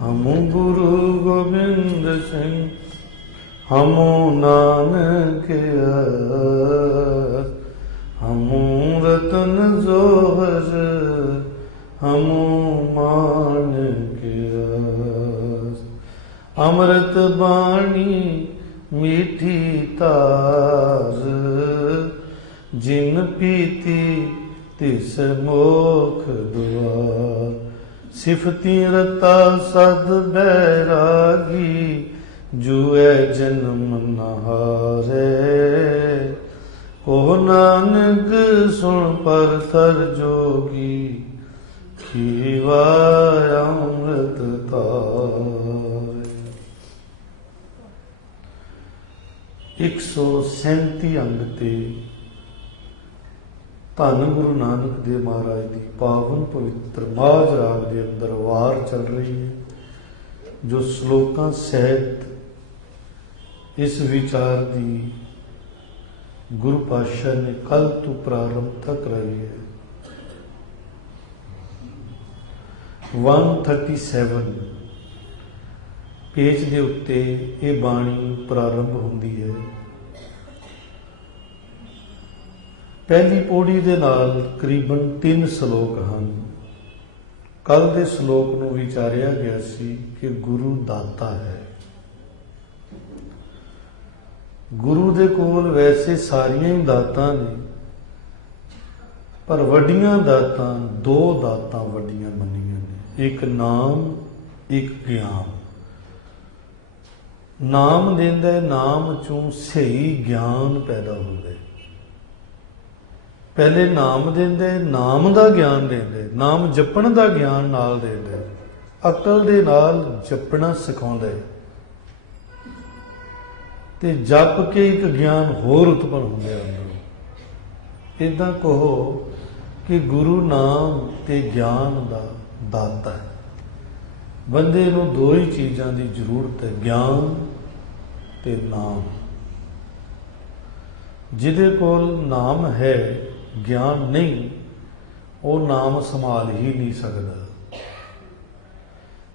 हमू गुरु गोबिंद सिंह हमू नानक हमू रतन जोहर हमू मानक अमृत बाणी मीठी तार जिन पीती तिस मोख द्वार सिफती रता सद बैरागी जुए जन्म नहारे ओ नानक सुन पर थर जोगी खीवा अमृत तारे। 137 अंग ते ਧੰਨ ਗੁਰੂ ਨਾਨਕ ਦੇਵ ਮਹਾਰਾਜ ਦੀ ਪਾਵਨ ਪਵਿੱਤਰ ਮਾਝ ਰਾਗ ਦੇ ਅੰਦਰ ਵਾਰ ਚੱਲ ਰਹੀ ਹੈ, ਜੋ ਸ਼ਲੋਕਾਂ ਸਹਿਤ ਇਸ ਵਿਚਾਰ ਦੀ ਗੁਰੂ ਪਾਤਸ਼ਾਹ ਨੇ ਕੱਲ ਤੋਂ ਪ੍ਰਾਰੰਭਤਾ ਕਰਾਈ ਹੈ। 137 ਪੇਜ ਦੇ ਉੱਤੇ ਇਹ ਬਾਣੀ ਪ੍ਰਾਰੰਭ ਹੁੰਦੀ ਹੈ। ਪਹਿਲੀ ਪੌੜੀ ਦੇ ਨਾਲ ਕਰੀਬਨ 3 ਸ਼ਲੋਕ ਹਨ। ਕੱਲ ਦੇ ਸ਼ਲੋਕ ਨੂੰ ਵਿਚਾਰਿਆ ਗਿਆ ਸੀ ਕਿ ਗੁਰੂ ਦਾਤਾ ਹੈ। ਗੁਰੂ ਦੇ ਕੋਲ ਵੈਸੇ ਸਾਰੀਆਂ ਹੀ ਦਾਤਾਂ ਨੇ, ਪਰ ਵੱਡੀਆਂ ਦਾਤਾਂ 2 ਦਾਤਾਂ ਵੱਡੀਆਂ ਮੰਨੀਆਂ ਨੇ, ਇੱਕ ਨਾਮ, ਇੱਕ ਗਿਆਨ। ਨਾਮ ਦਿੰਦਾ, ਨਾਮ ਚੋਂ ਸਹੀ ਗਿਆਨ ਪੈਦਾ ਹੁੰਦਾ। ਪਹਿਲੇ ਨਾਮ ਦਿੰਦੇ, ਨਾਮ ਦਾ ਗਿਆਨ ਦਿੰਦੇ, ਨਾਮ ਜਪਣ ਦਾ ਗਿਆਨ ਨਾਲ ਦਿੰਦੇ, ਅਕਲ ਦੇ ਨਾਲ ਜਪਣਾ ਸਿਖਾਉਂਦੇ, ਤੇ ਜਪ ਕੇ ਇੱਕ ਗਿਆਨ ਹੋਰ ਉਤਪੰਨ ਹੁੰਦੇ ਅੰਦਰੋਂ। ਇੱਦਾਂ ਕਹੋ ਕਿ ਗੁਰੂ ਨਾਮ ਤੇ ਗਿਆਨ ਦਾ ਦਾਤਾ ਹੈ। ਬੰਦੇ ਨੂੰ 2 ਹੀ ਚੀਜ਼ਾਂ ਦੀ ਜ਼ਰੂਰਤ ਹੈ, ਗਿਆਨ ਤੇ ਨਾਮ। ਜਿਹਦੇ ਕੋਲ ਨਾਮ ਹੈ, ਗਿਆਨ ਨਹੀਂ, ਉਹ ਨਾਮ ਸੰਭਾਲ ਹੀ ਨਹੀਂ ਸਕਦਾ।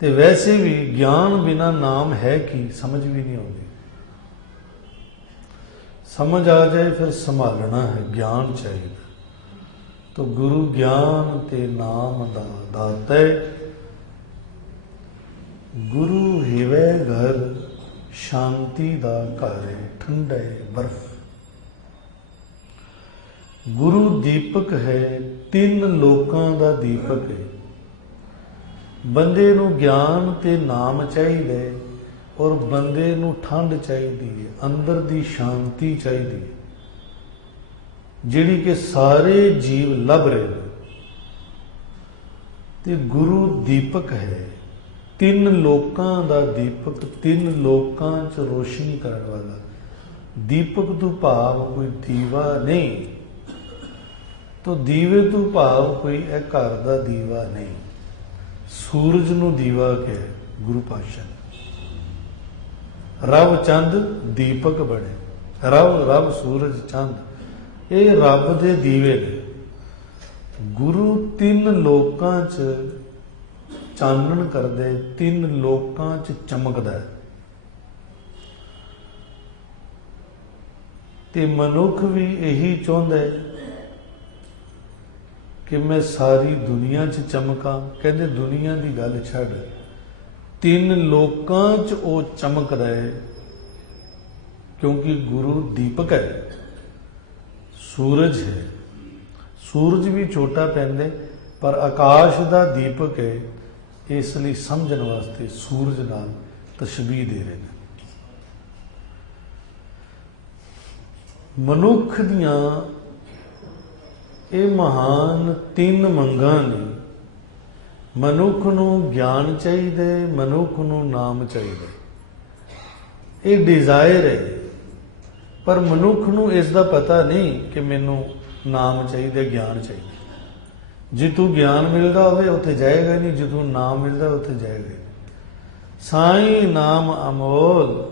ਤੇ ਵੈਸੇ ਵੀ ਗਿਆਨ ਬਿਨਾਂ ਨਾਮ ਹੈ ਕੀ, ਸਮਝ ਵੀ ਨਹੀਂ ਆਉਂਦੀ। ਸਮਝ ਆ ਜਾਏ ਫਿਰ ਸੰਭਾਲਣਾ ਹੈ, ਗਿਆਨ ਚਾਹੀਦਾ। ਤਾਂ ਗੁਰੂ ਗਿਆਨ ਤੇ ਨਾਮ ਦਾ ਦਾਤਾ ਹੈ। ਗੁਰੂ ਹਿਵੈ ਘਰ ਸ਼ਾਂਤੀ ਦਾ ਘਰ ਹੈ, ਠੰਡਾ ਹੈ, ਬਰਫ। ਗੁਰੂ ਦੀਪਕ ਹੈ, 3 ਲੋਕਾਂ ਦਾ ਦੀਪਕ ਹੈ। ਬੰਦੇ ਨੂੰ ਗਿਆਨ ਤੇ ਨਾਮ ਚਾਹੀਦਾ ਹੈ, ਔਰ ਬੰਦੇ ਨੂੰ ਠੰਡ ਚਾਹੀਦੀ ਹੈ, ਅੰਦਰ ਦੀ ਸ਼ਾਂਤੀ ਚਾਹੀਦੀ ਹੈ, ਜਿਹੜੀ ਕਿ ਸਾਰੇ ਜੀਵ ਲੱਭ ਰਹੇ ਨੇ। ਤੇ ਗੁਰੂ ਦੀਪਕ ਹੈ, 3 ਲੋਕਾਂ ਦਾ ਦੀਪਕ, 3 ਲੋਕਾਂ 'ਚ ਰੋਸ਼ਨੀ ਕਰਨ ਵਾਲਾ। ਦੀਪਕ ਤੋਂ ਭਾਵ ਕੋਈ ਦੀਵਾ ਨਹੀਂ, ਤੋ ਦੀਵੇ ਤੋਂ ਭਾਵ ਕੋਈ ਇਹ ਘਰ ਦਾ ਦੀਵਾ ਨਹੀਂ। ਸੂਰਜ ਨੂੰ ਦੀਵਾ ਕਿਹਾ ਗੁਰੂ ਪਾਤਸ਼ਾਹ ਨੇ। ਰਬ ਚੰਦ ਦੀਪਕ ਬਣੇ, ਰਬ ਸੂਰਜ ਚੰਦ, ਇਹ ਰੱਬ ਦੇ ਦੀਵੇ ਨੇ। ਗੁਰੂ 3 ਲੋਕਾਂ 'ਚ ਚਾਨਣ ਕਰਦੇ, 3 ਲੋਕਾਂ 'ਚ ਚਮਕਦਾ। ਤੇ ਮਨੁੱਖ ਵੀ ਇਹੀ ਚਾਹੁੰਦਾ ਹੈ ਕਿ ਮੈਂ ਸਾਰੀ ਦੁਨੀਆ 'ਚ ਚਮਕਾਂ। ਕਹਿੰਦੇ ਦੁਨੀਆ ਦੀ ਗੱਲ ਛੱਡ, 3 ਲੋਕਾਂ 'ਚ ਉਹ ਚਮਕਦਾ ਹੈ, ਕਿਉਂਕਿ ਗੁਰੂ ਦੀਪਕ ਹੈ, ਸੂਰਜ ਹੈ। ਸੂਰਜ ਵੀ ਛੋਟਾ ਪੈਂਦਾ, ਪਰ ਆਕਾਸ਼ ਦਾ ਦੀਪਕ ਹੈ, ਇਸ ਲਈ ਸਮਝਣ ਵਾਸਤੇ ਸੂਰਜ ਨਾਲ ਤਸ਼ਬੀਹ ਦੇ ਰਹੇ ਨੇ। ਮਨੁੱਖ ਦੀਆਂ ਇਹ ਮਹਾਨ 3 ਮੰਗਾਂ ਨੇ। ਮਨੁੱਖ ਨੂੰ ਗਿਆਨ ਚਾਹੀਦਾ, ਮਨੁੱਖ ਨੂੰ ਨਾਮ ਚਾਹੀਦਾ। ਇਹ ਡਿਜ਼ਾਇਰ ਹੈ, ਪਰ ਮਨੁੱਖ ਨੂੰ ਇਸ ਦਾ ਪਤਾ ਨਹੀਂ ਕਿ ਮੈਨੂੰ ਨਾਮ ਚਾਹੀਦਾ, ਗਿਆਨ ਚਾਹੀਦਾ। ਜਿੱਥੋਂ ਗਿਆਨ ਮਿਲਦਾ ਹੋਵੇ ਉੱਥੇ ਜਾਏਗਾ ਨਹੀਂ, ਜਿੱਥੋਂ ਨਾਮ ਮਿਲਦਾ ਉੱਥੇ ਜਾਏਗਾ। ਸਾਈਂ ਨਾਮ ਅਮੋਲ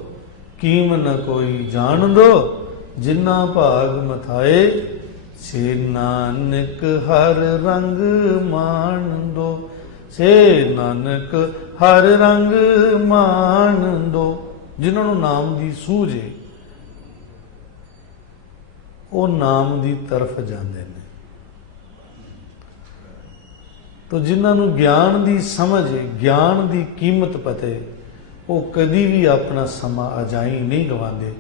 ਕੀਮ ਨ ਕੋਈ ਜਾਣ ਦੋ, ਜਿਨ੍ਹਾਂ ਭਾਗ ਮਥਾਏ ਸੇ ਨਾਨਕ ਹਰ ਰੰਗ ਮਾਣ ਦੋ। से नानक हर रंग मान दो। जिन्हों ਨੂੰ नाम ਦੀ ਸੂਝ ਹੈ ਉਹ ਨਾਮ ਦੀ ਤਰਫ ਜਾਂਦੇ ਨੇ। ਤੋ ਜਿਨ੍ਹਾਂ ਨੂੰ ਗਿਆਨ ਦੀ ਸਮਝ ਹੈ, ਗਿਆਨ ਦੀ ਕੀਮਤ ਪਤਾ ਹੈ, ਉਹ ਕਦੀ ਵੀ ਆਪਣਾ ਸਮਾਂ ਅਜਾਈ ਨਹੀਂ ਗਵਾਉਂਦੇ।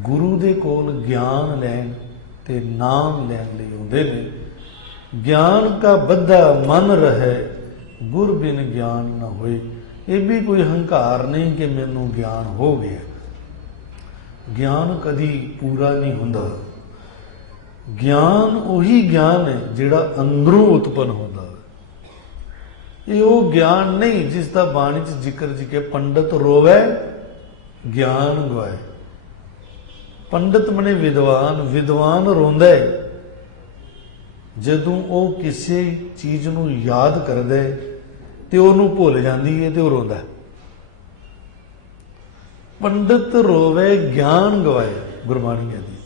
ਗੁਰੂ ਦੇ ਕੋਲ ਗਿਆਨ ਲੈਣ ਤੇ ਨਾਮ ਲੈਣ ਲਈ ਆਉਂਦੇ ਨੇ। ਗਿਆਨ ਕਾ ਬੱਧਾ ਮਨ ਰਹੇ ਗੁਰ ਬਿਨ ਗਿਆਨ ਨਾ ਹੋਏ। ਇਹ ਵੀ ਕੋਈ ਹੰਕਾਰ ਨਹੀਂ ਕਿ ਮੈਨੂੰ ਗਿਆਨ ਹੋ ਗਿਆ। ਗਿਆਨ ਕਦੀ ਪੂਰਾ ਨਹੀਂ ਹੁੰਦਾ। ਗਿਆਨ ਉਹੀ ਗਿਆਨ ਹੈ ਜਿਹੜਾ ਅੰਦਰੋਂ ਉਤਪੰਨ ਹੁੰਦਾ। ਇਹ ਉਹ ਗਿਆਨ ਨਹੀਂ ਜਿਸ ਦਾ ਬਾਣੀ 'ਚ ਜ਼ਿਕਰ ਜੀ ਕੇ ਪੰਡਤ ਰੋਵੇ ਗਿਆਨ ਗਵਾਏ। ਪੰਡਤ ਮਨੇ ਵਿਦਵਾਨ, ਵਿਦਵਾਨ ਰੋਂਦਾ ਹੈ ਜਦੋਂ ਉਹ ਕਿਸੇ ਚੀਜ਼ ਨੂੰ ਯਾਦ ਕਰਦਾ ਹੈ ਤੇ ਉਹਨੂੰ ਭੁੱਲ ਜਾਂਦੀ ਹੈ ਤੇ ਉਹ ਰੋਂਦਾ। ਪੰਡਤ ਰੋਵੇ ਗਿਆਨ ਗਵਾਏ, ਗੁਰਬਾਣੀ ਕਹਿੰਦੀ।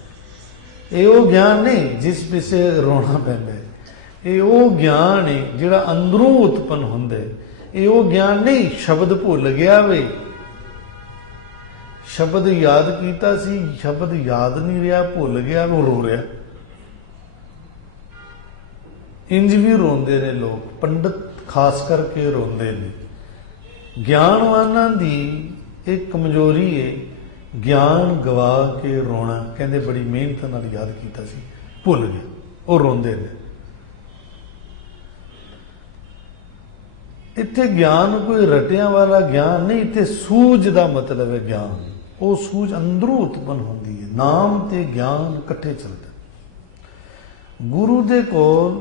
ਇਹ ਉਹ ਗਿਆਨ ਨਹੀਂ ਜਿਸ ਪਿੱਛੇ ਰੋਣਾ ਪੈਂਦਾ ਹੈ। ਇਹ ਉਹ ਗਿਆਨ ਹੈ ਜਿਹੜਾ ਅੰਦਰੋਂ ਉਤਪੰਨ ਹੁੰਦਾ ਹੈ। ਇਹ ਉਹ ਗਿਆਨ ਨਹੀਂ ਸ਼ਬਦ ਭੁੱਲ ਗਿਆ ਵੇ, ਸ਼ਬਦ ਯਾਦ ਕੀਤਾ ਸੀ, ਸ਼ਬਦ ਯਾਦ ਨਹੀਂ ਰਿਹਾ, ਭੁੱਲ ਗਿਆ, ਉਹ ਰੋ ਰਿਹਾ। ਇੰਜ ਵੀ ਰੋਂਦੇ ਨੇ ਲੋਕ, ਪੰਡਤ ਖਾਸ ਕਰਕੇ ਰੋਂਦੇ ਨੇ। ਗਿਆਨਵਾਨਾਂ ਦੀ ਇੱਕ ਕਮਜ਼ੋਰੀ ਹੈ ਗਿਆਨ ਗਵਾ ਕੇ ਰੋਣਾ। ਕਹਿੰਦੇ ਬੜੀ ਮਿਹਨਤ ਨਾਲ ਯਾਦ ਕੀਤਾ ਸੀ, ਭੁੱਲ ਗਏ, ਉਹ ਰੋਂਦੇ ਨੇ। ਇੱਥੇ ਗਿਆਨ ਕੋਈ ਰਟਿਆਂ ਵਾਲਾ ਗਿਆਨ ਨਹੀਂ, ਇੱਥੇ ਸੂਝ ਦਾ ਮਤਲਬ ਹੈ ਗਿਆਨ। ਉਹ ਸੂਝ ਅੰਦਰੋਂ ਉਤਪੰਨ ਹੁੰਦੀ ਹੈ। ਨਾਮ ਤੇ ਗਿਆਨ ਇਕੱਠੇ ਚੱਲਦੇ। ਗੁਰੂ ਦੇ ਕੋਲ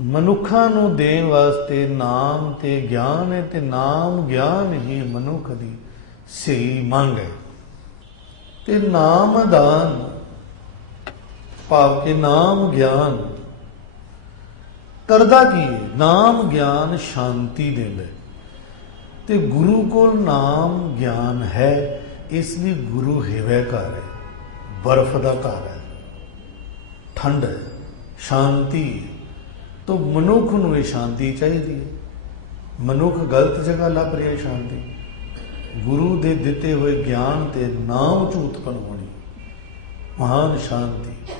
ਮਨੁੱਖਾਂ ਨੂੰ ਦੇਣ ਵਾਸਤੇ ਨਾਮ ਤੇ ਗਿਆਨ ਹੈ ਤੇ ਨਾਮ ਗਿਆਨ ਹੀ ਮਨੁੱਖ ਦੀ ਸਹੀ ਮੰਗ ਹੈ। ਤੇ ਨਾਮਦਾਨ ਭਾਵ ਕਿ ਨਾਮ ਗਿਆਨ ਕਰਦਾ ਕੀ ਹੈ? ਨਾਮ ਗਿਆਨ ਸ਼ਾਂਤੀ ਦਿੰਦਾ। ਤੇ ਗੁਰੂ ਕੋਲ ਨਾਮ ਗਿਆਨ ਹੈ, ਇਸ ਲਈ ਗੁਰੂ ਹਿਵੈ ਘਰ ਹੈ, ਬਰਫ਼ ਦਾ ਘਰ ਹੈ, ਠੰਡ ਹੈ, ਸ਼ਾਂਤੀ ਹੈ। तो मनुख ਨੂੰ ਇਹ ਸ਼ਾਂਤੀ ਚਾਹੀਦੀ ਹੈ। ਮਨੁੱਖ ਗਲਤ ਜਗ੍ਹਾ ਲੱਭ ਰਿਹਾ ਸ਼ਾਂਤੀ। ਗੁਰੂ ਦੇ ਦਿੱਤੇ ਹੋਏ ਗਿਆਨ ਤੇ ਨਾਮ ਚ ਉਤਪੰਨ ਹੋਣੀ ਮਹਾਨ ਸ਼ਾਂਤੀ।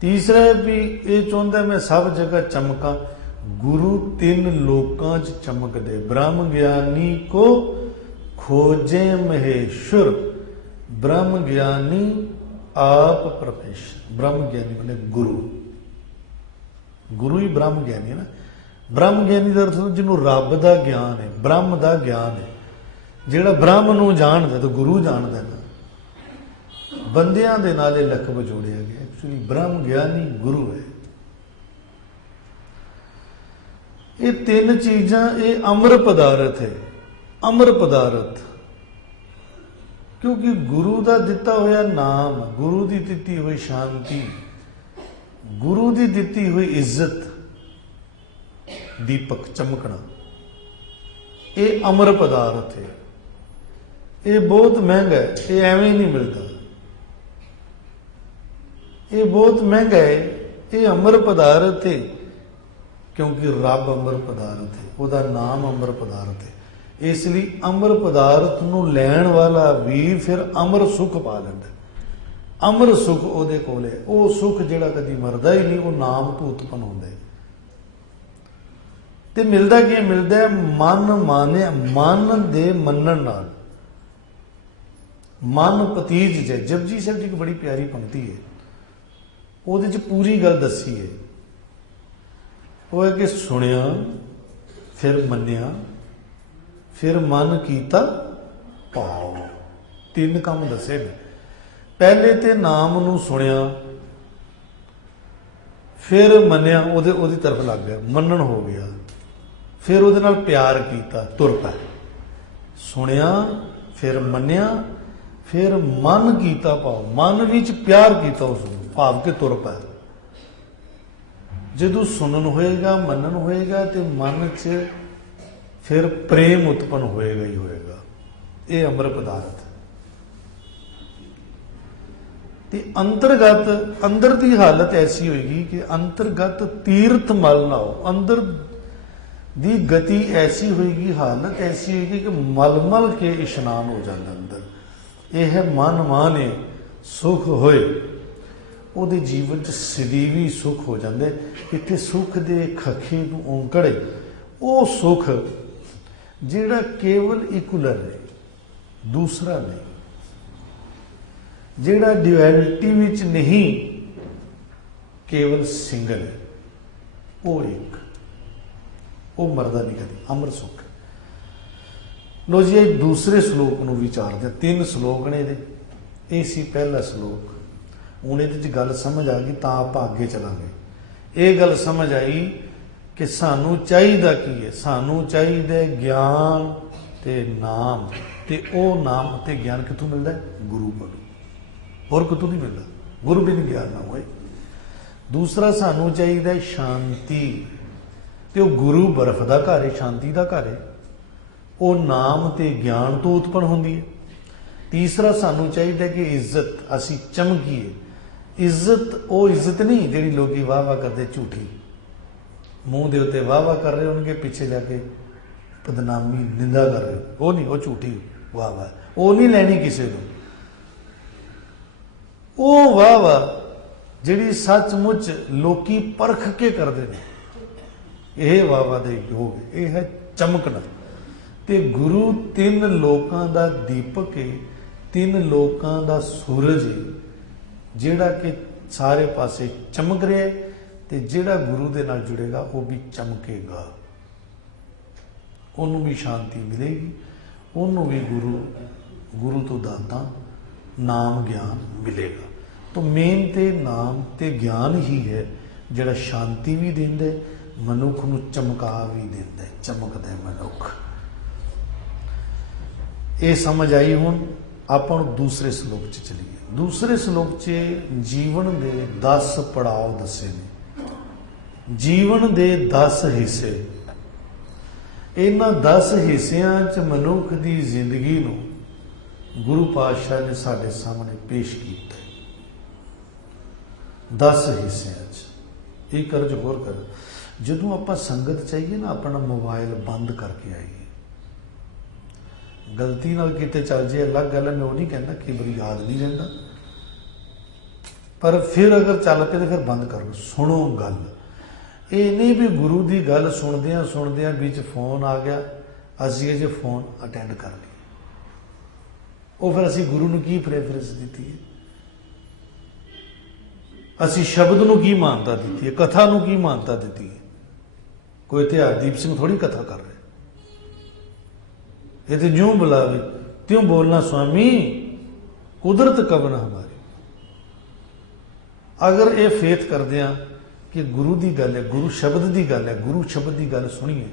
ਤੀਸਰਾ ਵੀ ਇਹ ਚਾਹੁੰਦਾ ਮੈਂ ਸਭ ਜਗ੍ਹਾ ਚਮਕਾਂ। ਗੁਰੂ ਤਿੰਨ ਲੋਕਾਂ ਚ ਚਮਕਦੇ। ਬ੍ਰਹਮ ਗਿਆਨੀ ਕੋ ਖੋਜੇ ਮਹੇਸ਼ੁਰ। ਬ੍ਰਹਮ ਗਿਆਨੀ ਆਪ ਪਰਮੇਸ਼ਰ। ਬ੍ਰਹਮ ਗਿਆਨੀ ਮਨੇ ਗੁਰੂ। ਗੁਰੂ ਹੀ ਬ੍ਰਹਮ ਗਿਆਨੀ ਹੈ ਨਾ। ਬ੍ਰਹਮ ਗਿਆਨੀ ਦਾ ਅਰਥ ਜਿਹਨੂੰ ਰੱਬ ਦਾ ਗਿਆਨ ਹੈ, ਬ੍ਰਹਮ ਦਾ ਗਿਆਨ ਹੈ। ਜਿਹੜਾ ਬ੍ਰਹਮ ਨੂੰ ਜਾਣਦਾ ਤਾਂ ਗੁਰੂ ਜਾਣਦਾ ਨਾ। ਬੰਦਿਆਂ ਦੇ ਨਾਲ ਇਹ ਲਕਬ ਜੋੜਿਆ ਗਿਆ। ਐਕਚੁਅਲੀ ਬ੍ਰਹਮ ਗਿਆਨੀ ਗੁਰੂ ਹੈ। ਇਹ ਤਿੰਨ ਚੀਜ਼ਾਂ ਇਹ ਅਮਰ ਪਦਾਰਥ ਹੈ। ਅਮਰ ਪਦਾਰਥ ਕਿਉਂਕਿ ਗੁਰੂ ਦਾ ਦਿੱਤਾ ਹੋਇਆ ਨਾਮ, ਗੁਰੂ ਦੀ ਦਿੱਤੀ ਹੋਈ ਸ਼ਾਂਤੀ, ਗੁਰੂ ਦੀ ਦਿੱਤੀ ਹੋਈ ਇੱਜ਼ਤ, ਦੀਪਕ ਚਮਕਣਾ, ਇਹ ਅਮਰ ਪਦਾਰਥ ਹੈ। ਇਹ ਬਹੁਤ ਮਹਿੰਗਾ ਹੈ, ਇਹ ਐਵੇਂ ਹੀ ਨਹੀਂ ਮਿਲਦਾ। ਇਹ ਬਹੁਤ ਮਹਿੰਗਾ ਹੈ, ਇਹ ਅਮਰ ਪਦਾਰਥ ਹੈ ਕਿਉਂਕਿ ਰੱਬ ਅਮਰ ਪਦਾਰਥ ਹੈ, ਉਹਦਾ ਨਾਮ ਅਮਰ ਪਦਾਰਥ ਹੈ। ਇਸ ਲਈ ਅਮਰ ਪਦਾਰਥ ਨੂੰ ਲੈਣ ਵਾਲਾ ਵੀ ਫਿਰ ਅਮਰ ਸੁਖ ਪਾ ਲੈਂਦਾ। ਅਮਰ ਸੁਖ ਉਹਦੇ ਕੋਲ ਹੈ। ਉਹ ਸੁਖ ਜਿਹੜਾ ਕਦੀ ਮਰਦਾ ਹੀ ਨਹੀਂ, ਉਹ ਨਾਮ ਤੋਂ ਉਤਪੰਨ ਹੁੰਦਾ ਹੈ। ਤੇ ਮਿਲਦਾ ਕੀ? ਮਿਲਦਾ ਮਨ ਮਾਨਿਆ, ਮਨ ਦੇ ਮੰਨਣ ਨਾਲ। ਮਨ ਪਤੀਜ ਜੇ। ਜਪਜੀ ਸਾਹਿਬ ਜੀ ਇੱਕ ਬੜੀ ਪਿਆਰੀ ਪੰਕਤੀ ਹੈ, ਉਹਦੇ 'ਚ ਪੂਰੀ ਗੱਲ ਦੱਸੀ ਹੈ। ਉਹ ਹੈ ਕਿ ਸੁਣਿਆ, ਫਿਰ ਮੰਨਿਆ, ਫਿਰ ਮਨ ਕੀਤਾ ਭਾਵ। ਤਿੰਨ ਕੰਮ ਦੱਸੇ ਨੇ। ਪਹਿਲੇ ਤੇ ਨਾਮ ਨੂੰ ਸੁਣਿਆ, ਫਿਰ ਮੰਨਿਆ, ਉਹਦੀ ਤਰਫ ਲੱਗ ਗਿਆ, ਮੰਨਣ ਹੋ ਗਿਆ। ਫਿਰ ਉਹਦੇ ਨਾਲ ਪਿਆਰ ਕੀਤਾ, ਤੁਰ ਪੈ। ਸੁਣਿਆ, ਫਿਰ ਮੰਨਿਆ, ਫਿਰ ਮਨ ਕੀਤਾ ਭਾਵ। ਮਨ ਵਿੱਚ ਪਿਆਰ ਕੀਤਾ ਉਸ ਨੂੰ, ਭਾਵ ਕਿ ਤੁਰ ਪੈ। ਜਦੋਂ ਸੁਣਨ ਹੋਏਗਾ, ਮੰਨਣ ਹੋਏਗਾ ਤੇ ਮਨ 'ਚ ਫਿਰ ਪ੍ਰੇਮ ਉਤਪੰਨ ਹੋਏਗਾ ਹੀ ਹੋਏਗਾ। ਇਹ ਅੰਮ੍ਰਿਤ ਪਦਾਰਥ। ਤੇ ਅੰਤਰਗਤ ਅੰਦਰ ਦੀ ਹਾਲਤ ਐਸੀ ਹੋਏਗੀ ਕਿ ਅੰਤਰਗਤ ਤੀਰਥ ਮਲ ਨਾ ਹੋ, ਅੰਦਰ ਦੀ ਗਤੀ ਐਸੀ ਹੋਏਗੀ, ਹਾਲਤ ਐਸੀ ਹੋਏਗੀ ਕਿ ਮਲ ਮਲ ਕੇ ਇਸ਼ਨਾਨ ਹੋ ਜਾਂਦਾ ਅੰਦਰ। ਇਹ ਹੈ ਮਨ ਮਾਨੇ ਸੁਖ ਹੋਏ, ਉਹਦੇ ਜੀਵਨ 'ਚ ਸਦੀਵੀ ਸੁਖ ਹੋ ਜਾਂਦਾ। ਇੱਥੇ ਸੁਖ ਦੇ ਖੱਖੇ ਨੂੰ ਔਂਕੜੇ, ਉਹ ਸੁਖ ਜਿਹੜਾ ਕੇਵਲ ਇਕੁਲਰ ਹੈ, ਦੂਸਰਾ ਨਹੀਂ, ਜਿਹੜਾ ਡਿਵੈਲਿਟੀ ਵਿੱਚ ਨਹੀਂ, ਕੇਵਲ ਸਿੰਗਲ ਹੈ, ਉਹ ਇੱਕ, ਉਹ ਮਰਦਾ ਨਹੀਂ ਕਦੀ, ਅਮਰ ਸੁਖ। ਲੋ ਜੀ ਇਹ ਦੂਸਰੇ ਸ਼ਲੋਕ ਨੂੰ ਵਿਚਾਰਦੇ, 3 ਸ਼ਲੋਕ ਨੇ ਇਹਦੇ। ਇਹ ਸੀ ਪਹਿਲਾ ਸ਼ਲੋਕ। ਹੁਣ ਇਹਦੇ 'ਚ ਗੱਲ ਸਮਝ ਆ ਗਈ ਤਾਂ ਆਪਾਂ ਅੱਗੇ ਚੱਲਾਂਗੇ। ਇਹ ਗੱਲ ਸਮਝ ਆਈ ਕਿ ਸਾਨੂੰ ਚਾਹੀਦਾ ਕੀ ਹੈ। ਸਾਨੂੰ ਚਾਹੀਦਾ ਗਿਆਨ ਤੇ ਨਾਮ, ਤੇ ਉਹ ਨਾਮ ਤੇ ਗਿਆਨ ਕਿੱਥੋਂ ਮਿਲਦਾ ਹੈ? ਗੁਰੂ ਕੋਲੋਂ, ਹੋਰ ਕਿਤੋਂ ਨਹੀਂ ਮਿਲਦਾ। ਗੁਰੂ ਬਿਨ ਗਿਆਨ ਨਾ ਹੋਏ। ਦੂਸਰਾ ਸਾਨੂੰ ਚਾਹੀਦਾ ਹੈ ਸ਼ਾਂਤੀ, ਤੇ ਉਹ ਗੁਰੂ ਬਰਫ਼ ਦਾ ਘਰ ਹੈ, ਸ਼ਾਂਤੀ ਦਾ ਘਰ ਹੈ। ਉਹ ਨਾਮ ਤੇ ਗਿਆਨ ਤੋਂ ਉਤਪੰਨ ਹੁੰਦੀ ਹੈ। ਤੀਸਰਾ ਸਾਨੂੰ ਚਾਹੀਦਾ ਕਿ ਇੱਜ਼ਤ, ਅਸੀਂ ਚਮਕੀਏ। ਇੱਜ਼ਤ ਉਹ ਇੱਜ਼ਤ ਨਹੀਂ ਜਿਹੜੀ ਲੋਕੀ ਵਾਹ ਵਾਹ ਕਰਦੇ, ਝੂਠੀ, ਮੂੰਹ ਦੇ ਉੱਤੇ ਵਾਹ ਵਾਹ ਕਰ ਰਹੇ ਹੋਣਗੇ, ਪਿੱਛੇ ਜਾ ਕੇ ਬਦਨਾਮੀ ਨਿੰਦਾ ਕਰ ਰਹੇ, ਉਹ ਨਹੀਂ, ਉਹ ਝੂਠੀ ਵਾਹ ਵਾਹ, ਉਹ ਨਹੀਂ ਲੈਣੀ ਕਿਸੇ ਨੂੰ। ਉਹ ਵਾਹ ਵਾਹ ਜਿਹੜੀ ਸੱਚਮੁੱਚ ਲੋਕੀ ਪਰਖ ਕੇ ਕਰਦੇ ਨੇ, ਇਹ ਵਾਹ ਵਾਹ ਦੇ ਯੋਗ, ਇਹ ਹੈ ਚਮਕਣਾ। ਤੇ ਗੁਰੂ 3 ਲੋਕਾਂ ਦਾ ਦੀਪਕ ਹੈ, 3 ਲੋਕਾਂ ਦਾ ਸੂਰਜ ਹੈ, ਜਿਹੜਾ ਕਿ ਸਾਰੇ ਪਾਸੇ ਚਮਕ ਰਿਹਾ। ਤੇ ਜਿਹੜਾ ਗੁਰੂ ਦੇ ਨਾਲ ਜੁੜੇਗਾ ਉਹ ਵੀ ਚਮਕੇਗਾ, ਉਹਨੂੰ ਵੀ ਸ਼ਾਂਤੀ ਮਿਲੇਗੀ, ਉਹਨੂੰ ਵੀ ਗੁਰੂ ਤੋਂ ਦਾਤਾ ਨਾਮ ਗਿਆਨ ਮਿਲੇਗਾ। ਤਾਂ ਮੇਨ ਤੇ ਨਾਮ ਤੇ ਗਿਆਨ ਹੀ ਹੈ ਜਿਹੜਾ ਸ਼ਾਂਤੀ ਵੀ ਦਿੰਦਾ, ਮਨੁੱਖ ਨੂੰ ਚਮਕਾ ਵੀ ਦਿੰਦਾ, ਚਮਕਦਾ ਮਨੁੱਖ। ਇਹ ਸਮਝ ਆਈ। ਹੁਣ ਆਪਾਂ ਨੂੰ ਦੂਸਰੇ ਸ਼ਲੋਕ 'ਚ ਚਲੀਏ। ਦੂਸਰੇ ਸ਼ਲੋਕ 'ਚ ਜੀਵਨ ਦੇ 10 ਪੜਾਅ ਦੱਸੇ ਨੇ, ਜੀਵਨ ਦੇ 10 ਹਿੱਸੇ। ਇਹਨਾਂ 10 ਹਿੱਸਿਆਂ 'ਚ ਮਨੁੱਖ ਦੀ ਜ਼ਿੰਦਗੀ ਨੂੰ ਗੁਰੂ ਪਾਤਸ਼ਾਹ ਨੇ ਸਾਡੇ ਸਾਹਮਣੇ ਪੇਸ਼ ਕੀਤਾ। 10 ਹਿੱਸਿਆਂ 'ਚ ਇਹ ਕਰਜ ਹੋਰ ਕਰ। ਜਦੋਂ ਆਪਾਂ ਸੰਗਤ ਚਾਹੀਏ ਨਾ, ਆਪਣਾ ਮੋਬਾਈਲ ਬੰਦ ਕਰਕੇ ਆਈਏ। ਗਲਤੀ ਨਾਲ ਕਿਤੇ ਚੱਲ ਜੇ ਅਲੱਗ ਗੱਲ ਹੈ, ਮੈਂ ਉਹ ਨਹੀਂ ਕਹਿੰਦਾ, ਕਈ ਵਾਰੀ ਯਾਦ ਨਹੀਂ ਰਹਿੰਦਾ, ਪਰ ਫਿਰ ਅਗਰ ਚੱਲ ਪਏ ਤਾਂ ਫਿਰ ਬੰਦ ਕਰੋ, ਸੁਣੋ ਗੱਲ। ਇਹ ਨਹੀਂ ਵੀ ਗੁਰੂ ਦੀ ਗੱਲ ਸੁਣਦਿਆਂ ਵਿੱਚ ਫੋਨ ਆ ਗਿਆ, ਅਸੀਂ ਇਹ ਜੇ ਫੋਨ ਅਟੈਂਡ ਕਰ ਲਈ, ਉਹ ਫਿਰ ਅਸੀਂ ਗੁਰੂ ਨੂੰ ਕੀ ਪ੍ਰੈਫਰੈਂਸ ਦਿੱਤੀ ਹੈ? ਅਸੀਂ ਸ਼ਬਦ ਨੂੰ ਕੀ ਮਾਨਤਾ ਦਿੱਤੀ ਹੈ? ਕਥਾ ਨੂੰ ਕੀ ਮਾਨਤਾ ਦਿੱਤੀ ਹੈ? ਕੋਈ ਇੱਥੇ ਹਰਦੀਪ ਸਿੰਘ ਥੋੜੀ ਕਥਾ ਕਰ ਰਿਹਾ, ਇਹ ਤੇ ਜਿਉਂ ਬੁਲਾਵੇ ਤਿਉਂ ਬੋਲਣਾ स्वामी, ਕੁਦਰਤ ਕਵਨ ਹਮਾਰੀ। ਅਗਰ ਇਹ ਫੇਥ ਕਰਦੇ ਆ ਕਿ ਗੁਰੂ ਦੀ ਗੱਲ ਹੈ, ਗੁਰੂ ਸ਼ਬਦ ਦੀ ਗੱਲ ਹੈ, ਗੁਰੂ ਸ਼ਬਦ ਦੀ ਗੱਲ ਸੁਣੀਏ,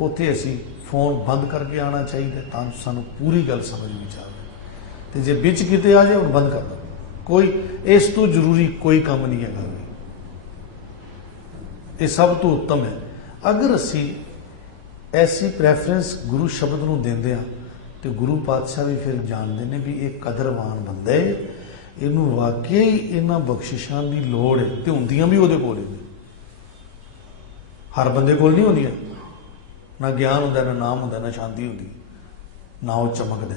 ਉੱਥੇ ਅਸੀਂ ਫੋਨ ਬੰਦ ਕਰਕੇ ਆਉਣਾ ਚਾਹੀਦਾ ਤਾਂ ਸਾਨੂੰ ਪੂਰੀ ਗੱਲ ਸਮਝ ਵਿੱਚ ਆਵੇ। ਤੇ ਜੇ ਵਿੱਚ ਕਿਤੇ ਆ ਜਾਏ ਉਹ ਬੰਦ ਕਰ ਦਿਓ, ਕੋਈ ਇਸ ਤੋਂ ਜ਼ਰੂਰੀ ਕੋਈ ਕੰਮ ਨਹੀਂ ਹੈਗਾ। ਇਹ ਸਭ ਤੋਂ ਉੱਤਮ ਹੈ। ਅਗਰ ਅਸੀਂ ਐਸੀ ਪ੍ਰੈਫਰੈਂਸ ਗੁਰੂ ਸ਼ਬਦ ਨੂੰ ਦਿੰਦੇ ਆ ਤੇ ਗੁਰੂ ਪਾਤਸ਼ਾਹ ਵੀ ਫਿਰ ਜਾਣਦੇ ਨੇ ਵੀ ਇਹ ਕਦਰਵਾਨ ਬੰਦਾ ਹੈ, ਇਹਨੂੰ ਵਾਕਈ ਇਹਨਾਂ ਬਖਸ਼ਿਸ਼ਾਂ ਦੀ ਲੋੜ ਹੈ, ਤੇ ਹੁੰਦੀਆਂ ਵੀ ਉਹਦੇ ਕੋਲ ਹੀ। ਹਰ ਬੰਦੇ ਕੋਲ ਨਹੀਂ ਹੁੰਦੀਆਂ, ਨਾ ਗਿਆਨ ਹੁੰਦਾ, ਨਾ ਨਾਮ ਹੁੰਦਾ, ਨਾ ਸ਼ਾਂਤੀ ਹੁੰਦੀ, ਨਾ ਉਹ ਚਮਕਦਾ,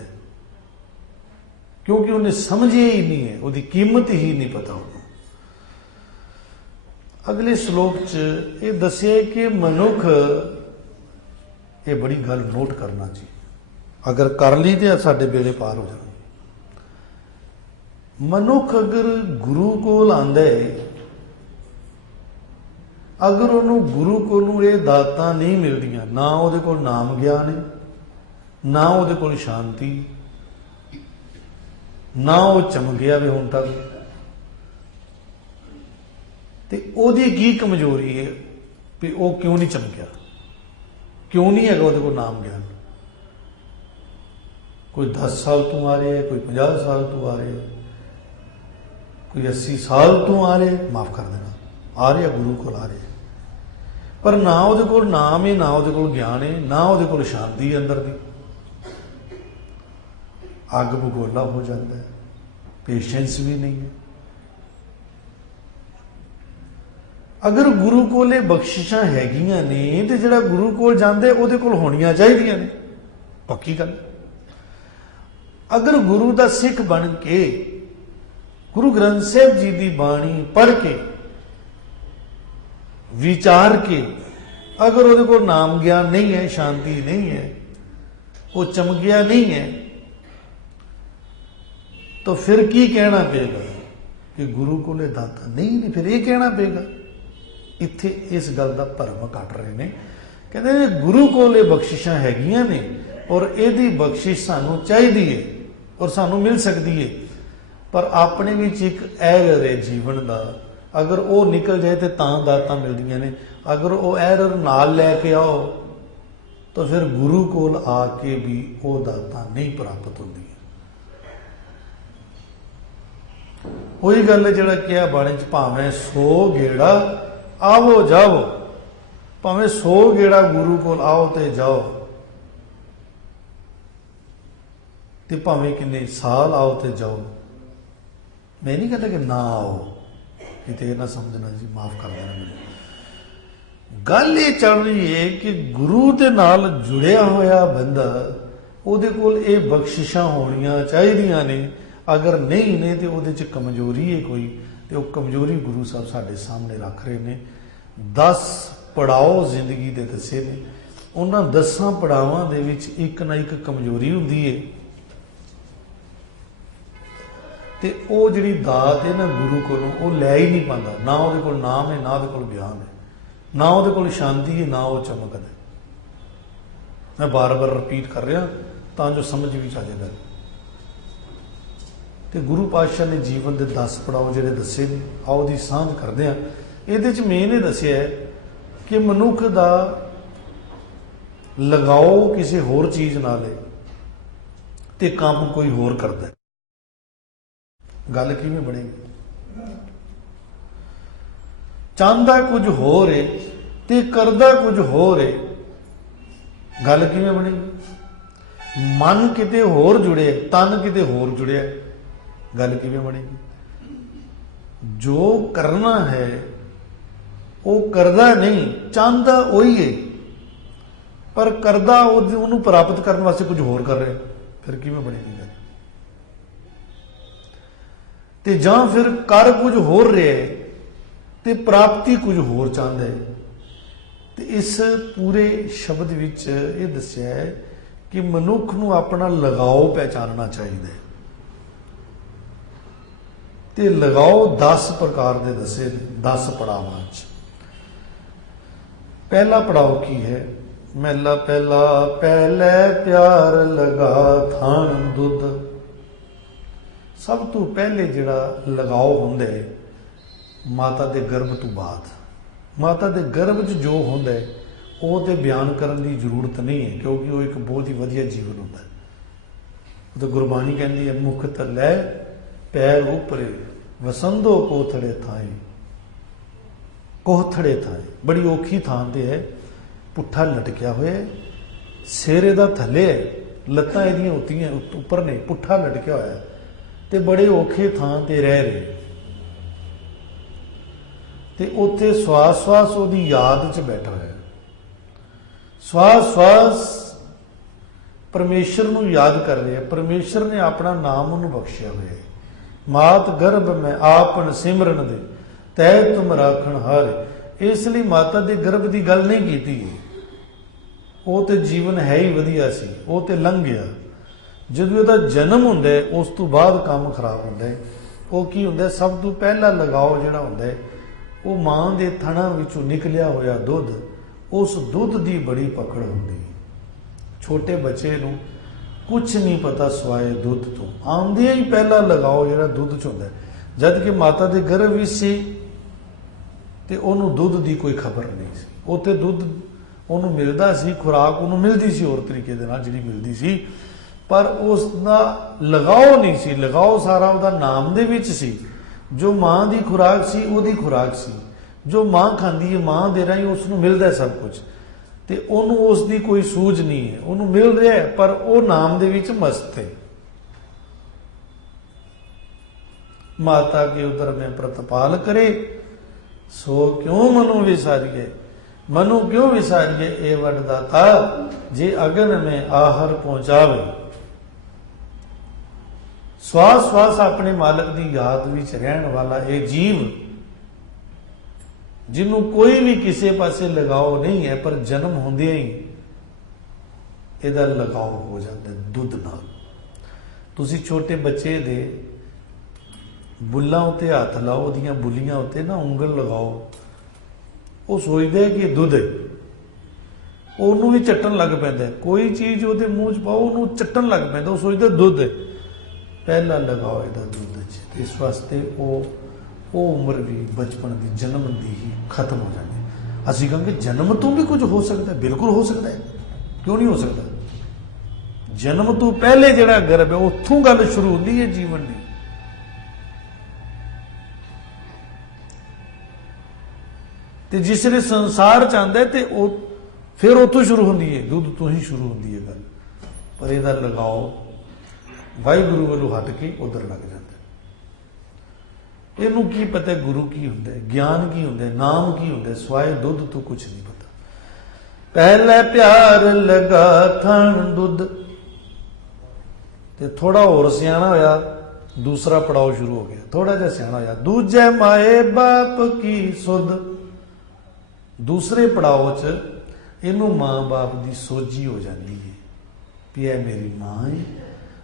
ਕਿਉਂਕਿ ਉਹਨੇ ਸਮਝਿਆ ਹੀ ਨਹੀਂ ਹੈ, ਉਹਦੀ ਕੀਮਤ ਹੀ ਨਹੀਂ ਪਤਾ ਉਹਨੂੰ। ਅਗਲੇ ਸ਼ਲੋਕ 'ਚ ਇਹ ਦੱਸਿਆ ਕਿ ਮਨੁੱਖ, ਇਹ ਬੜੀ ਗੱਲ ਨੋਟ ਕਰਨਾ ਜੀ, ਅਗਰ ਕਰ ਲਈ ਤੇ ਸਾਡੇ ਬੇੜੇ ਪਾਰ ਹੋ ਜਾਣਗੇ। ਮਨੁੱਖ ਅਗਰ ਗੁਰੂ ਕੋਲ ਆਂਦਾ ਹੈ, ਅਗਰ ਉਹਨੂੰ ਗੁਰੂ ਕੋਲੋਂ ਇਹ ਦਾਤਾਂ ਨਹੀਂ ਮਿਲਦੀਆਂ, ਨਾ ਉਹਦੇ ਕੋਲ ਨਾਮ ਗਿਆਨ ਹੈ, ਨਾ ਉਹਦੇ ਕੋਲ ਸ਼ਾਂਤੀ, ਨਾ ਉਹ ਚਮਕਿਆ ਵੇ ਹੁਣ ਤੱਕ, ਤੇ ਉਹਦੀ ਕੀ ਕਮਜ਼ੋਰੀ ਹੈ ਵੀ ਉਹ ਕਿਉਂ ਨਹੀਂ ਚਮਕਿਆ, ਕਿਉਂ ਨਹੀਂ ਹੈਗਾ ਉਹਦੇ ਕੋਲ ਨਾਮ ਗਿਆਨ? ਕੋਈ 10 ਸਾਲ ਤੋਂ ਆ ਰਿਹਾ, ਕੋਈ 50 ਸਾਲ ਤੋਂ ਆ ਰਿਹਾ, ਕੋਈ 80 ਸਾਲ ਤੋਂ ਆ ਰਿਹਾ, ਮਾਫ ਕਰ ਦੇਣਾ, ਆ ਰਿਹਾ ਗੁਰੂ ਕੋਲ ਆ ਰਿਹਾ, ਪਰ ਨਾ ਉਹਦੇ ਕੋਲ ਨਾਮ ਹੈ, ਨਾ ਉਹਦੇ ਕੋਲ ਗਿਆਨ ਹੈ, ਨਾ ਉਹਦੇ ਕੋਲ ਸ਼ਾਂਤੀ ਅੰਦਰ ਦੀ। ਅੱਗ ਭਗੋਲਾ ਹੋ ਜਾਂਦਾ ਹੈ, पेशेंस भी नहीं है। अगर गुरु कोल ਇਹ ਬਖਸ਼ਿਸ਼ਾਂ ਹੈਗੀਆਂ ਨੇ ਤੇ ਜਿਹੜਾ ਗੁਰੂ ਕੋਲ ਜਾਂਦੇ ਉਹਦੇ ਕੋਲ ਹੋਣੀਆਂ ਚਾਹੀਦੀਆਂ ਨੇ, ਪੱਕੀ ਗੱਲ। ਅਗਰ ਗੁਰੂ ਦਾ ਸਿੱਖ ਬਣ ਕੇ ਗੁਰੂ ਗ੍ਰੰਥ ਸਾਹਿਬ ਜੀ ਦੀ ਬਾਣੀ ਪੜ੍ਹ ਕੇ ਵਿਚਾਰ ਕੇ अगर ਉਹਦੇ ਕੋਲ ਨਾਮ ਗਿਆਨ ਨਹੀਂ ਹੈ, ਸ਼ਾਂਤੀ नहीं है, वो चमकिया नहीं है, तो फिर की कहना पेगा कि गुरु को दाता नहीं, फिर ये कहना पेगा। इत्थे इस गल का भरम कट रहे हैं। कहते गुरु को बख्शिशां हैगियां ने और यदी बख्शिश सानू चाहिदी है और सानू मिल सकती है, पर अपने विच एक एरर है जीवन का। अगर वो निकल जाए तो दातां मिलदियां ने, अगर वो एरर नाल लैके आओ तो फिर गुरु कोल आके भी वो दातां नहीं प्राप्त होंदी। वही गल है जिहड़ा किया बाणी च, भावें 100 गेड़ा आवो जाओ, भावें 100 गेड़ा गुरु कोल आओ ते जाओ, ते भावें किन्ने साल आओ ते जाओ। मैं नहीं कहता कि ना आओ, किते ना समझना जी, माफ कर देना मैनूं। गल ये चल रही है कि गुरु दे नाल जुड़िया होया बंदा, उहदे कोल ये बख्शिशां होणियां चाहीदियां ने। अगर नहीं ने तो उहदे च कमजोरी है कोई, तो वह कमजोरी गुरु साहब साडे सामने रख रहे ने। 10 पड़ाव जिंदगी दे दसे ने, उन्हां 10 पड़ावां दे विच एक ना एक कमजोरी हुंदी है। ते वो जिहड़ी दात है ना गुरु कोलों, वो लै ही नहीं पांदा। ना उहदे कोल नाम है, ना उहदे कोल ज्ञान है, ना उहदे कोल शांति है, ना वो चमक है। मैं बार बार रिपीट कर रहा तां जो समझ भी आ जाए। तो गुरु पातशाह ने जीवन के 10 पड़ाव जिहड़े दसे ने, आओ दी सांझ करदे हां। इहदे च मेन ये दस्सिया है कि मनुख दा लगाओ किसी होर चीज़ नाल है ते काम कोई होर करदा है। गल किवें बनेगी? चाहता कुछ होर है ते करदा कुछ होर है, गल किवें बनेगी? मन किते होर जुड़े, तन किते होर जुड़े, गल किवें बनेगी? जो करना है वो करदा नहीं, चाहता वही है, पर करदा उन्होंने प्राप्त करने वास्ते कुछ होर कर रहे, फिर किवें बनेगी गल? ते जां फिर कर कुछ होर रहा है ते प्राप्ति कुछ होर चाहता है। तो इस पूरे शब्द विच ये दस्सिया है कि मनुख नूं अपना लगाओ पहचानना चाहिए। ते लगाओ 10 प्रकार के दसे, 10 पड़ावां च। पहला पड़ाव की है? महला पहला, पहले प्यार लगा थान दुध। सब तो पहले जिहड़ा लगाओ हुंदा है माता दे गर्भ तो बाद। माता दे गर्भ च जो होंदा है वो तो बयान करने की जरूरत नहीं है, क्योंकि वो एक बहुत ही वधिया जीवन होता है। तो गुरबाणी कहती है, मुख थल्लै पैर उपरे वसंदो कोथड़े थाए। कोथड़े थाए बड़ी औखी थान ते है, पुट्ठा लटकिया होया है, सिर इहदा थल्ले है, लत्तां इहदियां उत्तियां उपर ने, पुट्ठा लटकिया होया है, ते बड़े औखे थान ते रह रहे। ते उत्थे श्वास श्वास उहदी याद च बैठा है, श्वास श्वास परमेश्वर नूं याद कर रहे हैं। परमेश्वर ने अपना नाम उन्होंने बख्शिया हुआ है। मात गर्भ में आपन सिमरन दे तै तुम राखण हारे। इसलिए माता दे गर्भ की गल नहीं की, वो तो जीवन है ही वधिया सी, वो तो लंघ गया। जदों उसका जन्म होंदा है उस तो बाद काम खराब होंदा है। वो की होंदा है, सब तो पहला लगाओ जिहड़ा होंदा है वो मां दे थणा विचों निकलिया होया दुध, उस दुध की बड़ी पकड़ होंदी है। छोटे बच्चे नूं कुछ नहीं पता सिवाए दुध तो, आंदिया ही पहला लगाओ जिहड़ा दुध च होंदा है। जद कि माता दे गर्भ विच सी ते उहनूं दुध की कोई खबर नहीं सी। उत्थे दुध उहनूं मिलदा सी, खुराक उहनूं मिलदी सी होर तरीके दे नाल जिहड़ी मिलदी सी, पर उसका लगाओ नहीं सी। लगाओ सारा उसदा नाम दे विच सी। जो मां की खुराक सी उहदी खुराक सी, जो मां खांदी है मां दे राही उसनूं मिलदा है सब कुछ, ते उहनूं उसदी कोई सूझ नहीं है। उहनूं मिल रहा है पर वो नाम दे विच मस्त है। माता के उदर में प्रतिपाल करे, सो क्यों मनु विसारिए। मनु क्यों विसारिए ए वरदाता, जे अगन में आहर पहुंचावे। श्वास श्वास अपने मालक की याद विच रहन वाला ये जीव, जिन्हों कोई भी किसी पासे लगाव नहीं है, पर जन्म होंदे ही ਇਹਦਾ लगाव हो जाता है दुध नाल। तुसी छोटे बच्चे दे बुल्लां उत्ते हथ लाओ, ओदियां बुलियां उत्ते ना उंगल लगाओ, वो सोचते है कि दुध है, ਉਹਨੂੰ भी चट्टन लग पैंदा है। कोई चीज़ ਉਹਦੇ ਮੂੰਹ 'ਚ ਪਾਓ ਉਹਨੂੰ ਚੱਟਣ ਲੱਗ ਪੈਂਦਾ, ਉਹ ਸੋਚਦਾ ਦੁੱਧ ਹੈ। ਪਹਿਲਾ लगाओ ਇਹਦਾ ਦੁੱਧ 'ਚ। ਇਸ ਵਾਸਤੇ ਉਹ ਉਮਰ ਵੀ ਬਚਪਨ ਦੀ ਜਨਮ ਦੀ ਹੀ ਖਤਮ ਹੋ ਜਾਂਦੀ। ਅਸੀਂ ਕਹਾਂਗੇ ਜਨਮ ਤੋਂ ਵੀ ਕੁਝ ਹੋ ਸਕਦਾ ਹੈ, ਬਿਲਕੁਲ ਹੋ ਸਕਦਾ ਹੈ, क्यों नहीं हो सकता। जन्म तो पहले जिहड़ा गर्भ है उत्थों गल शुरू होती है जीवन की। ते जिसले संसार च आंदा है तो फिर उत्थों शुरू होती है, दुध तो ही शुरू होती है गल। पर इहदा लगाओ वाहिगुरू वालों हट के उधर लग जाता है। इहनूं की पता है गुरु की हुंदा है, ज्ञान की हुंदा है, नाम की हुंदा है, सिवाय दुध तो कुछ नहीं पता। पहले प्यार लगा थन दुध, ते थोड़ा और सियाना होया, दूसरा पड़ाव शुरू हो गया। थोड़ा जिहा सियाना होया, दूजे माए बाप की सुध। दूसरे पड़ाव च इनू मां बाप की सोझी हो जाती है भी यह मेरी मां है।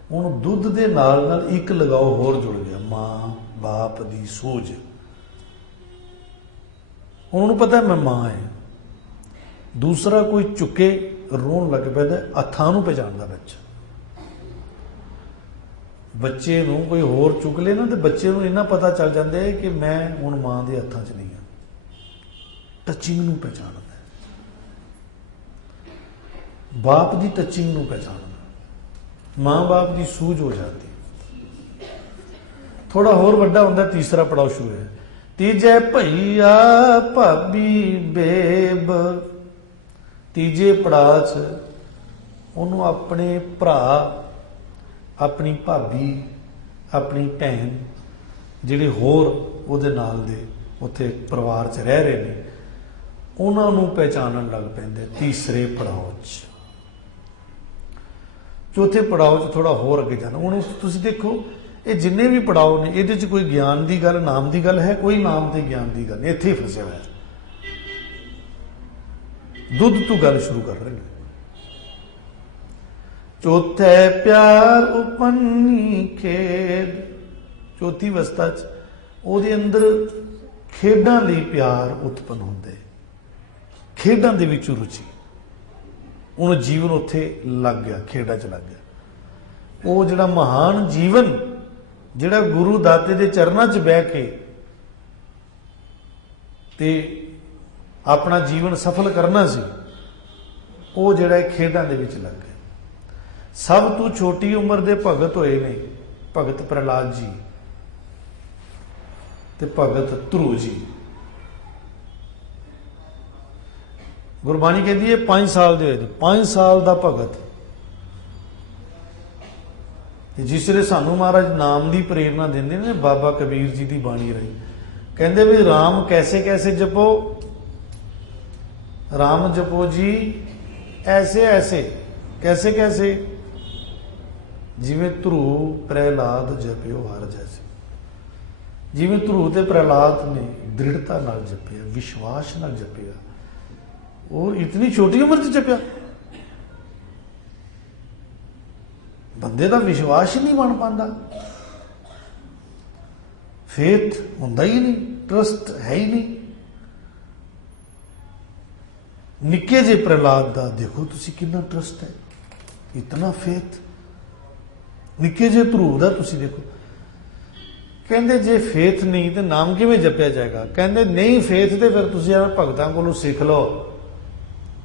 हुण दुध दे नाल नाल एक लगाव होर जुड़ गया, मां बाप की सोझ। उन्होंने पता है मैं मां है। दूसरा कोई चुके रोन लग पैदा, हत्थां नूं पहचानदा बच्चा। बच्चे नूं कोई होर चुक ले ना तो बच्चे नूं इन्ना पता चल जाता है कि मैं हुण मां दे हत्थां च नहीं हाँ। टचिंग नूं पहचानदा है, बाप की टचिंग नूं पहचानदा, मां बाप की सूझ हो जाती। थोड़ा होर वड्डा हुंदा, तीसरा पड़ाव शुरू है। तीजे भईया भाभी बेब। तीजे पड़ाव च उन्होंने अपने भरा, अपनी भाभी, अपनी भैन जिहड़े होर उहदे नाल दे उत्थे परिवार च रह रहे हैं, उन्होंने पहचानन लग पैंदे तीसरे पड़ाव च। चौथे पड़ाव च थोड़ा होर अगे जाना। हुण तुसीं देखो ये जिन्ने भी पड़ाव ने, इहदे च कोई ज्ञान की गल, नाम की गल है? कोई नाम ते ज्ञान की गल नहीं, इत्थे ही फसिया हुआ है। दुध तो गल शुरू कर रहे हैं। चौथे प्यार उपन्नी खेद। चौथी अवस्था च ਉਹਦੇ अंदर खेडां लई प्यार उत्पन्न होंदा है, खेडां दे विच रुचि। उन जीवन उत्थे लग गया, खेडां च लग गया। वो जिहड़ा महान जीवन, जिहड़ा गुरु दाते दे चरनां च बह के ते अपना जीवन सफल करना सी, वो जिहड़ा खेडां दे विच लग गया। सब तो छोटी उम्र दे भगत होए ने भगत प्रहलाद जी ते भगत ध्रुव जी। गुरबाणी कहती है 5 साल दे होए, 5 साल दा भगत। जिसले सानू महाराज नाम की प्रेरणा देंदे ने, बाबा कबीर जी की बाणी रही, कहते भी राम कैसे कैसे जपो, राम जपो जी ऐसे ऐसे, कैसे कैसे, जिवें ध्रुव प्रहलाद जपियो हर जैसे। जिवें ध्रुव ते प्रहलाद ने दृढ़ता नाल जपिया, विश्वास नाल जपिया, और इतनी छोटी उम्र च जपिया। बंदे का विश्वास ही नहीं बन पाता, फेथ होंदा ही नहीं, ट्रस्ट है ही नहीं। निक्के जे प्रहलाद का देखो तुसी कितना ट्रस्ट है, इतना फेथ। निक्के जे ध्रुव का तुसी देखो, कहते जे फेथ नहीं तो नाम किवें जपिया जाएगा। कहते नहीं फेथ तो फिर तुसी भगतां कोलों सीख लो,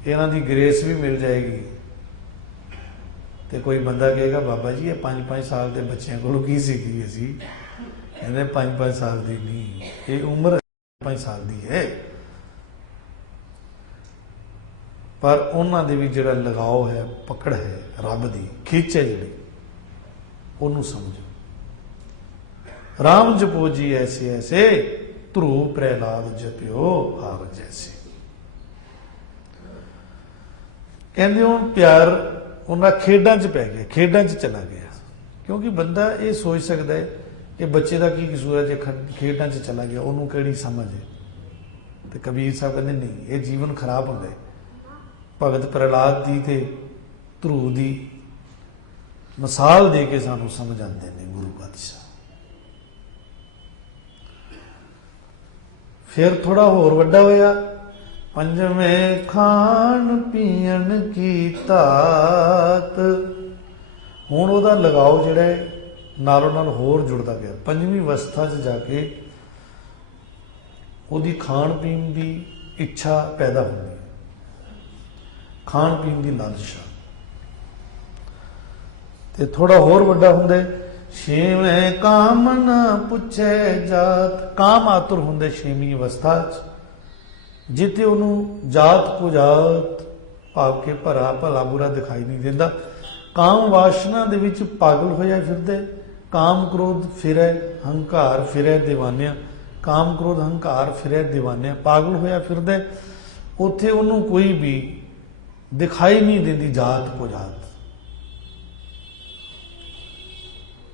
इन्हां दी ग्रेस भी मिल जाएगी। तो कोई बंदा कहेगा बाबा जी ये 5-5 साल के बच्चों को की सीखी असी, कहते 5-5 साल की नहीं, ये उम्र 5 साल की है। पर उन्होंने दे भी जिहड़ा लगाव है, पकड़ है, रब की खिच है जिहड़ी, उन्होंने समझो। राम जपो जी ऐसे ऐसे, ध्रुव प्रहलाद जपियो आव जैसे। कहते हुण प्यार उन्हां खेडां च पै गया, खेडां च चला गया। क्योंकि बंदा ये सोच सकता है कि बच्चे का की कसूर है, जो खेडां च चला गया उन्होंने किहड़ी समझ है। तो कबीर साहब कहते नहीं, ये जीवन खराब होंदा है। भगत प्रहलाद की ते ध्रुव की मिसाल दे के सानू समझ आते हैं गुरु पातशाह। फिर थोड़ा होर वड्डा होया, पंजवें खान पीन की तात। हुण उहदा लगाव जिहड़ा है नालों नाल होर जुड़ता गया। पंजवीं अवस्था च जाके उहदी खाण पीन की इच्छा पैदा होंदी, खाण पीन की लालसा। ते थोड़ा होर वड्डा हुंदे, छेवें काम न पुछे जात। काम आतुर हुंदे छेवीं अवस्था च, जिते उन्होंने जात को जात भाव के भरा भला बुरा दिखाई नहीं देता। काम वासना दे विच पागल होया फिरदे, काम क्रोध फिरे हंकार फिरे दीवानिया। काम क्रोध हंकार फिरे दीवानिया, पागल होया फिरदे। उत्थे उन्होंने कोई भी दिखाई नहीं देती जात को जात,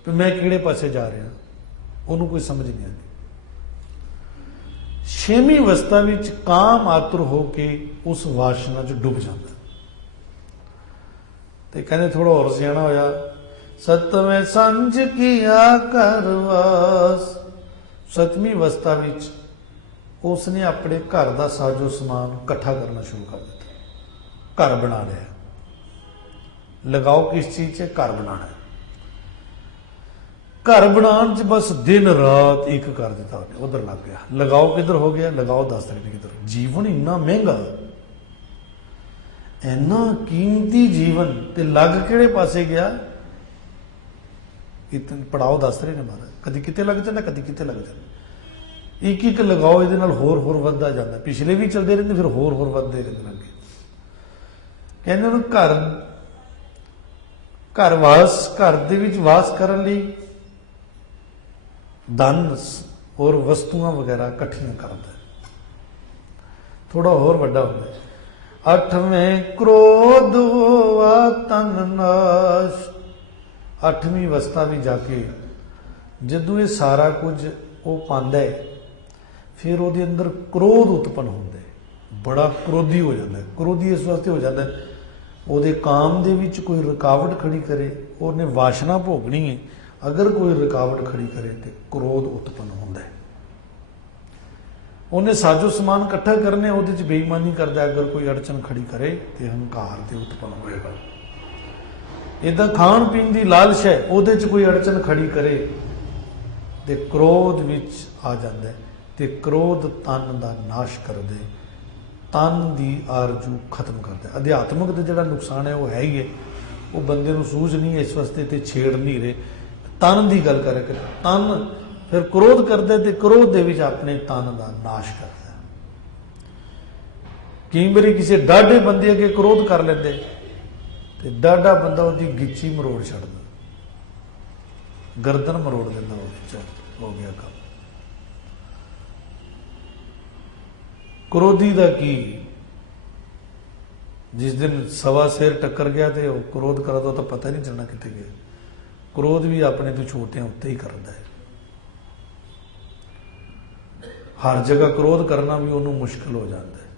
मैं किहड़े पासे जा रहा, उन्होंने कोई समझ नहीं आती। छेवीं अवस्था विच काम आतुर होके उस वासना च डुब जाता। ते कहते थोड़ा और सियाणा होया, सतवें संज किया करवास। सतवीं अवस्था विच उसने अपने घर का साजो समान इकट्ठा करना शुरू कर दिता, घर बना लिया। लगाओ किस चीज से, घर बनाना। घर बनाने च बस दिन रात एक कर दिता उन्हें, उधर लग गया। लगाओ किधर हो गया, लगाओ दस रहे किधर। जीवन इन्ना महंगा, इन्ना कीमती जीवन, ते लग किहड़े पासे गया। इतने पड़ाओ दस रहे ने महाराज, कदी किते लग जाता, कदी किते लग जाता। एक एक लगाओ ये होर होर वधदा जाता। पिछले भी चलते रहते, फिर होर होर वधदे रहते लगे। कहते उन्होंने घर वास, घर दे विच वास करन लई धन और वस्तुआं वगैरह इकट्ठियां करता है। थोड़ा होर वड्डा होता है, अठवें क्रोध होआ तन नाश। अठवीं अवस्था भी जाके जदों ये सारा कुछ वो पांदा है, फिर वो अंदर क्रोध उत्पन्न होता है, बड़ा क्रोधी हो जाता है। क्रोधी इस वास्ते हो जाता है, वो काम दे विच कोई रुकावट खड़ी करे, उन्हें वासना भोगनी है, अगर कोई रुकावट खड़ी करे तो क्रोध उत्पन्न होता है। उन्हें साजो समान इकट्ठा करने, वो बेईमानी करता है, अगर कोई अड़चन खड़ी करे तो हंकार से उत्पन्न होएगा। इदा खाण पीन की लालच है, वो कोई अड़चन खड़ी करे तो क्रोध विच आ जाता है, तो क्रोध तन का नाश कर दे, तन की आरजू खत्म करता है। अध्यात्मक का जो नुकसान है वो है ही है, वो बंदे को सूझ नहीं है, इस वास्ते तो छेड़ नहीं रहे। तन की गल करे, तन फिर क्रोध करते, तो क्रोध दे विच अपने तन का नाश करता है। कई बार किसी डाढ़े बंदे अगे क्रोध कर लेंदे, तो डाढ़ा बंदा उसकी गिच्ची मरोड़ छड्डदा, गर्दन मरोड़ देंदा, हो गया काम। क्रोधी का की, जिस दिन सवा सिर टक्कर गया तो क्रोध करा तो पता नहीं चलना कितने गया। क्रोध भी अपने तो छोटियां उत्ते ही करता है, हर जगह क्रोध करना भी उन्होंने मुश्किल हो जाता है।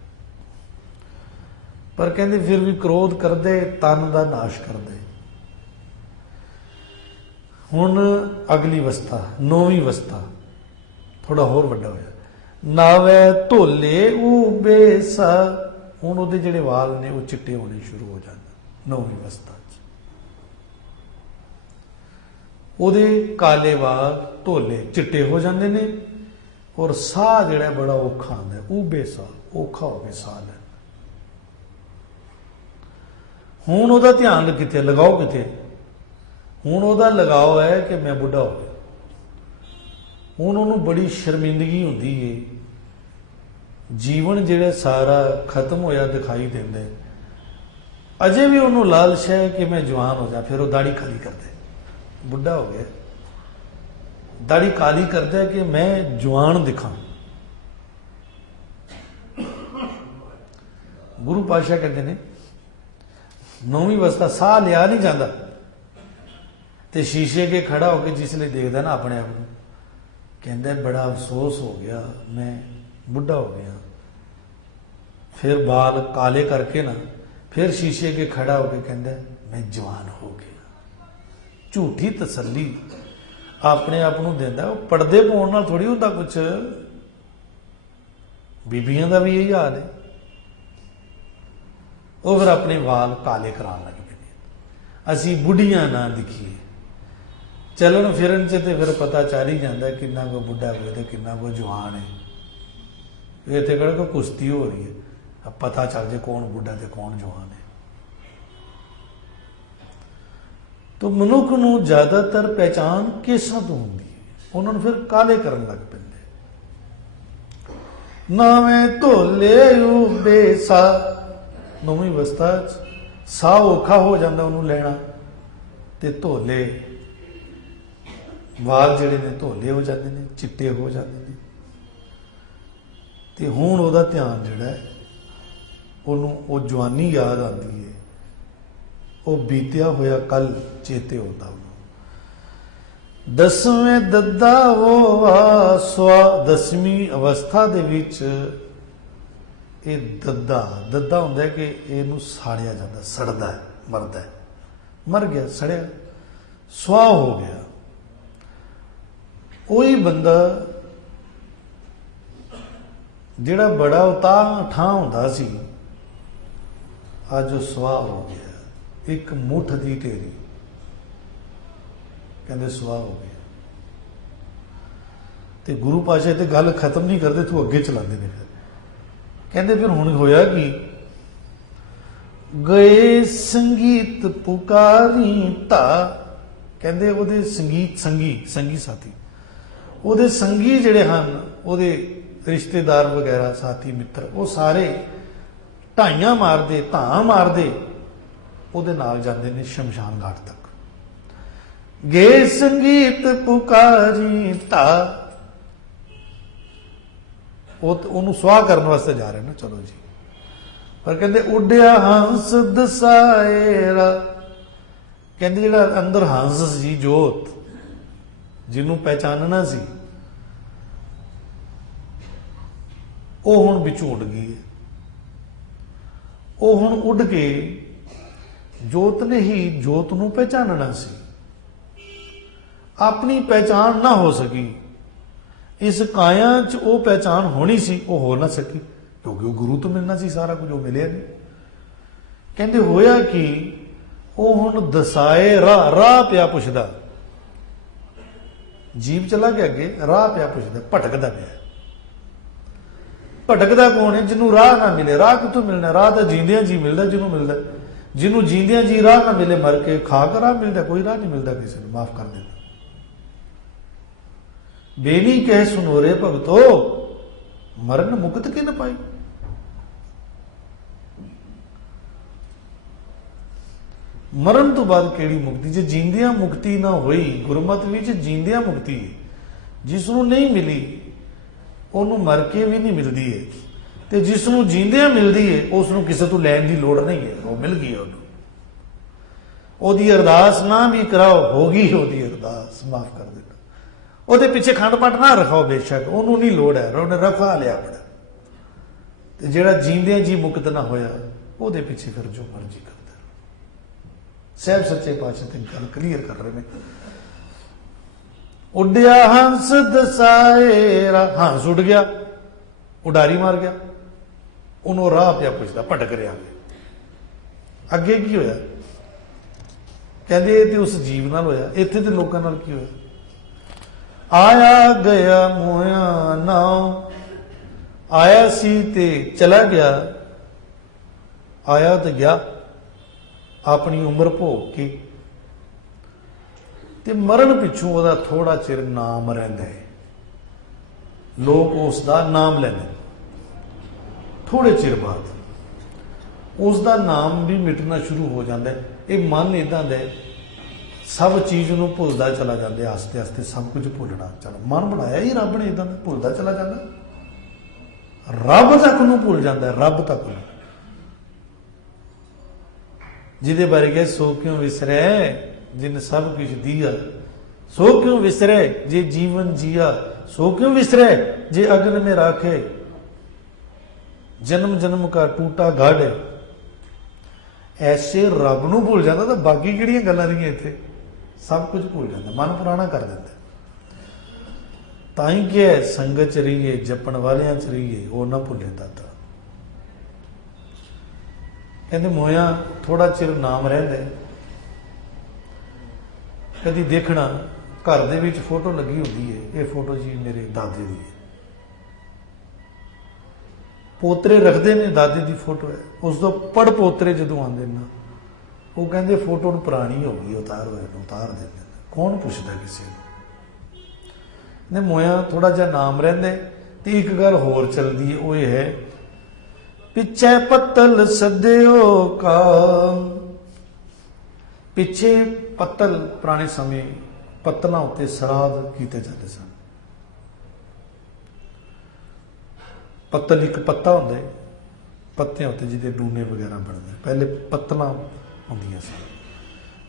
पर कहते फिर भी क्रोध करते तन का नाश करते। हुण अगली अवस्था, नौवीं अवस्था, थोड़ा होर वड्डा होया, नावे धोले उबे सा। हुण उहदे जिहड़े वाल ने वो चिट्टे होने शुरू हो जाते नौवीं अवस्था। ਉਹਦੇ काले वाल धोले चिट्टे हो जाते हैं और साह जिहड़ा बड़ा औखा आंदा, ऊबे साह, औखा हो के साह लैना। हुण ਉਹਦਾ ध्यान किते लगाओ, किते हुण ਉਹਦਾ लगाओ है कि मैं बुढ़ा हो गया। हुण ਉਹਨੂੰ बड़ी शर्मिंदगी होंदी है, जीवन जिहड़ा सारा खत्म होया दिखाई देंदा है। अजे भी ਉਹਨੂੰ लालच है कि मैं जवान हो जा, फिर वो दाढ़ी खाली कर दे, बुढ़ा हो गया, दाढ़ी काली करता है कि मैं जवान दिखा। गुरु पातशाह कहते हैं 9वीं अवस्था साह लिया नहीं जाता, तो शीशे के खड़ा होकर जिसले देखता ना अपने आप को, कहता बड़ा अफसोस हो गया, मैं बुढ़ा हो गया। फिर बाल काले करके ना फिर शीशे के खड़ा होकर कहता मैं जवान हो गया। झूठी तसल्ली अपने आप को देता। वो पड़दे पाने नाल थोड़ी होता कुछ, बीबियां का भी यही हाल है। वो फिर अपने वाल काले कराने लग पे। असी बुढ़ियां ना दिखिए, चलन फिरन च तो फिर पता चल ही जाता किन्ना को बुढ़ा हो तो किन्ना को जवान है। इतने कड़ा कोई कुश्ती हो रही है, अब पता चल जाए कौन बुढ़ा तो कौन जवान है। तो मनुख को ज्यादातर पहचान केसां तो होंगी है, उन्होंने फिर काले करन लग पैंदे। नावें धोले बेसा, 9वीं अवस्था साह औखा हो जाता उन्होंने लेना, ते धोले वाल जिहड़े ने धोले हो जाते हैं, चिट्टे हो जाते हैं। तो हुण उहदा ध्यान जिहड़ा है उन्होंने वो जवानी याद आती है, वो बीतिया होया कल चेते होता। 10वें दद्दा वो स्वा, 10वीं अवस्था दे विच ये दद्दा होंदा है कि इनू साड़िया जाता, सड़दा है, मरदा है, मर गया, सड़िया, सुआह हो गया। वही बंदा जिहड़ा बड़ा उतां ठां होंदा सी, अज वो सुआह हो गया। एक मुठ दी ढेरी, कहते सुआह हो गया। तो गुरु पातशाह तो गल खत्म नहीं करते, तू अगे चलाते हैं। फिर कहते फिर हुण होया कि गए संगीत पुकारी ता, कहते वो संगीत संगी साथी, वो संगी जिहड़े हन, वो रिश्तेदार वगैरह साथी मित्र, वो सारे ढाइयां मारदे, धां मारदे ਉਹਦੇ ਨਾਲ ਜਾਂਦੇ ਨੇ ਸ਼ਮਸ਼ਾਨ ਘਾਟ ਤੱਕ। ਗੇ ਸੰਗੀਤ ਪੁਕਾਰੀ ਤਾ, ਉਹਨੂੰ ਸੁਆਹ ਕਰਨ ਵਾਸਤੇ ਜਾ ਰਹੇ ਨੇ, ਚਲੋ ਜੀ। ਪਰ ਕਹਿੰਦੇ ਉੱਡਿਆ ਹੰਸ ਦਸਾਏਰਾ, ਕਹਿੰਦੇ ਜਿਹੜਾ ਅੰਦਰ ਹੰਸ ਸੀ, ਜੋਤ ਜਿਹਨੂੰ ਪਹਿਚਾਨਣਾ ਸੀ, ਉਹ ਹੁਣ ਵਿੱਚੋਂ ਉੱਡ ਗਈ ਹੈ। ਉਹ ਹੁਣ ਉੱਡ ਕੇ जोत ने ही जोत नूं पहचानना सी, अपनी पहचान ना हो सकी। इस काया च वो पहचान होनी सी, वो हो ना सकी, क्योंकि वो गुरु तो मिलना सी सारा कुछ, वो मिलिया नहीं। कहते होया कि वो हुण दसाए राह पिया पुछदा, जीव चला गया अगे, राह पिया पुछदा, भटकदा पिया। भटकदा कौन है? जिन्हों राह ना मिले। राह कितों मिलना? राह तो जींदियां जी मिलता, जिन्हों मिलता। जिन्हों जींदियां जी राह ना मिले, मर के खा कर राह मिलता, कोई राह नहीं मिलता किसी ने, माफ कर देता। बेनी कह सुनोरे भगतो, मरण मुक्त कि न पाई। मरण तो बाद केड़ी मुक्ति? जे जींदियां मुक्ति ना होई, गुरमत विच जींदियां मुक्ति है, जिसनों नहीं मिली उन्होंने मर के भी नहीं मिलती है, तो जिसनों जींदियां मिलती है उसनों किसी तो लैन की लौड़ नहीं है, वो मिल गई। उन्होंने अरदास ना भी कराओ, होगी ओदी अरदास, माफ कर देना। ਉਹਦੇ ਪਿੱਛੇ ਖੰਡ ਪਾਠ ਨਾ ਰਖਾਓ, ਬੇਸ਼ੱਕ ਉਹਨੂੰ ਨਹੀਂ ਲੋੜ ਹੈ, ਉਹਨੇ ਰਖਾ ਲਿਆ ਬੜਾ। ਤੇ ਜਿਹੜਾ ਜੀਂਦਿਆਂ ਜੀ ਮੁਕਤ ਨਾ ਹੋਇਆ, ਉਹਦੇ ਪਿੱਛੇ ਫਿਰ ਜੋ ਮਰਜ਼ੀ ਕਰਦਾ। ਸਾਹਿਬ ਸੱਚੇ ਪਾਤਸ਼ਾਹ ਤੇ ਗੱਲ ਕਲੀਅਰ ਕਰ ਰਹੇ ਨੇ। ਉੱਡਿਆ ਹੰਸ ਦਸਾਏਰਾ, ਹੰਸ ਉੱਡ ਗਿਆ, ਉਡਾਰੀ ਮਾਰ ਗਿਆ, ਉਹਨੂੰ ਰਾਹ ਪਿਆ ਪੁੱਛਦਾ, ਭਟਕ ਰਿਹਾ। ਅੱਗੇ ਕੀ ਹੋਇਆ? ਕਹਿੰਦੇ ਇਹ ਤੇ ਉਸ ਜੀਵ ਨਾਲ ਹੋਇਆ, ਇੱਥੇ ਤੇ ਲੋਕਾਂ ਨਾਲ ਕੀ ਹੋਇਆ? ਆਇਆ ਗਿਆ ਮੋਇਆ ਨਾਉ, ਆਇਆ ਸੀ ਤੇ ਚਲਾ ਗਿਆ, ਆਇਆ ਤੇ ਗਿਆ ਆਪਣੀ ਉਮਰ ਭੋਗ ਕੇ, ਤੇ ਮਰਨ ਪਿੱਛੋਂ ਉਹਦਾ ਥੋੜਾ ਚਿਰ ਨਾਮ ਰਹਿੰਦਾ ਹੈ, ਲੋਕ ਉਸ ਦਾ ਨਾਮ ਲੈਂਦੇ। ਥੋੜੇ ਚਿਰ ਬਾਅਦ ਉਸ ਦਾ ਨਾਮ ਵੀ ਮਿਟਣਾ ਸ਼ੁਰੂ ਹੋ ਜਾਂਦਾ ਹੈ। ਇਹ ਮਨ ਇਦਾਂ ਦਾ सब चीज़ ਨੂੰ ਭੁੱਲਦਾ ਚਲਾ ਜਾਂਦਾ, ਆਸਤੇ ਆਸਤੇ ਸਭ ਕੁਝ ਭੁੱਲਣਾ ਚਲਾ। ਮਨ ਬਣਾਇਆ ਹੀ ਰੱਬ ਨੇ ਇਦਾਂ ਦਾ, ਭੁੱਲਦਾ ਚਲਾ ਜਾਂਦਾ, ਰੱਬ ਤੱਕ ਨੂੰ ਭੁੱਲ ਜਾਂਦਾ, ਰੱਬ ਤੱਕ ਨੂੰ। ਜਿਹਦੇ ਬਾਰੇ ਕਹੇ ਸੋ ਕਿਉਂ ਵਿਸਰੈ ਜਿਨ ਸਭ ਕੁਝ ਦੀਆ, सो क्यों विसरे जे जीवन जिया, सो क्यों विसरे जे अग्न में राखे, जन्म जन्म का टूटा गढ़। ऐसे रब नूं भुल जाता तो बाकी किहड़ियां गल्लां रहियां इत्थे, सब कुछ भुल जाता, मन पुराना कर दिंदा। ताई कि संगत च रहिए, जपण वालियां च रहिए, वो ना भुले दाता। कहंदे मोया थोड़ा चिर नाम रहिंदा, कदी देखना घर दे विच फोटो लगी होंदी है, ये फोटो जी मेरे दादे दी है, पोतरे रखते ने दादे की फोटो है, उस तो पड़ पोतरे जदों आते ना वो कहते फोटो पुरानी हो गई, उतार होए उतार देते, कौन पुछदा किसी ने। मोया थोड़ा जा नाम रहिंदे ते एक गल होर चलदी है, वो ये है पिछे पत्तल सद्यो का, पिछे पत्तल पुराने समय पत्तलों उत्ते श्राद्ध किए जाते सन। पत्तल एक पत्ता होंदा, पत्तियां उत्ते जिहदे डूने वगैरह बनते, पहले पत्तलां होंदियां सन।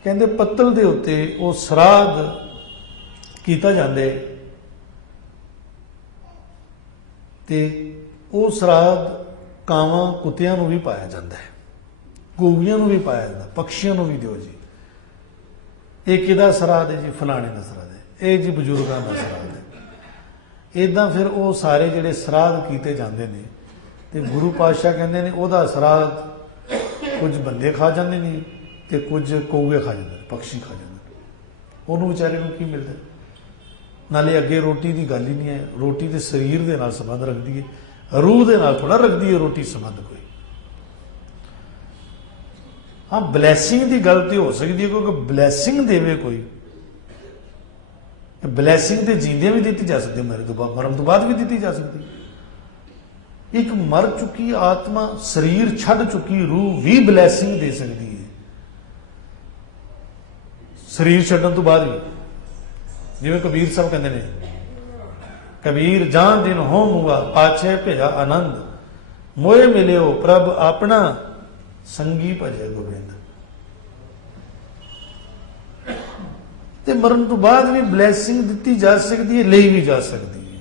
कहंदे पत्तल दे उत्ते वो श्राद्ध कीता जांदे ते वो श्राद्ध कावां कुत्तियां नूं भी पाया जाता है, गोगियां नूं भी पाया जाता, पक्षियों नूं भी दिओ जी, एक किहदा श्राद्ध है जी, फलाने का श्राद्ध है, ये जी बजुर्गों का श्राद्ध है। इदां फिर वो सारे जिहड़े श्राद्ध कीते जांदे ने ते गुरु पातशाह कहंदे ने उहदा श्राद्ध कुछ बंदे खा जांदे ने ते कुछ कौवे खा जांदे, पक्षी खा जांदे, उहनूं विचारे नूं की मिलदा। नाले अगे रोटी की गल ही नहीं है, रोटी तो शरीर के नाल संबंध रखती है, रूह के नाल थोड़ा रखती है रोटी संबंध कोई। हाँ ब्लैसिंग की गल तो हो सकती है, क्योंकि ब्लैसिंग देवे कोई, ब्लैसिंग तो जींदे भी दी जा सकती, मरण तो बाद भी दी जा सकती। एक मर चुकी आत्मा, शरीर छड़ चुकी रूह भी ब्लैसिंग दे सकती है, शरीर छड्डण तो बाद भी। जिवें कबीर साहब कहते हैं, कबीर जान दिन हो मुआ पाछे भेजा आनंद, मोए मिलियो प्रभ अपना संगी भजे गोबिंद। ते मरण तो बाद भी ब्लैसिंग दी जा सकती है, ली भी जा सकती है,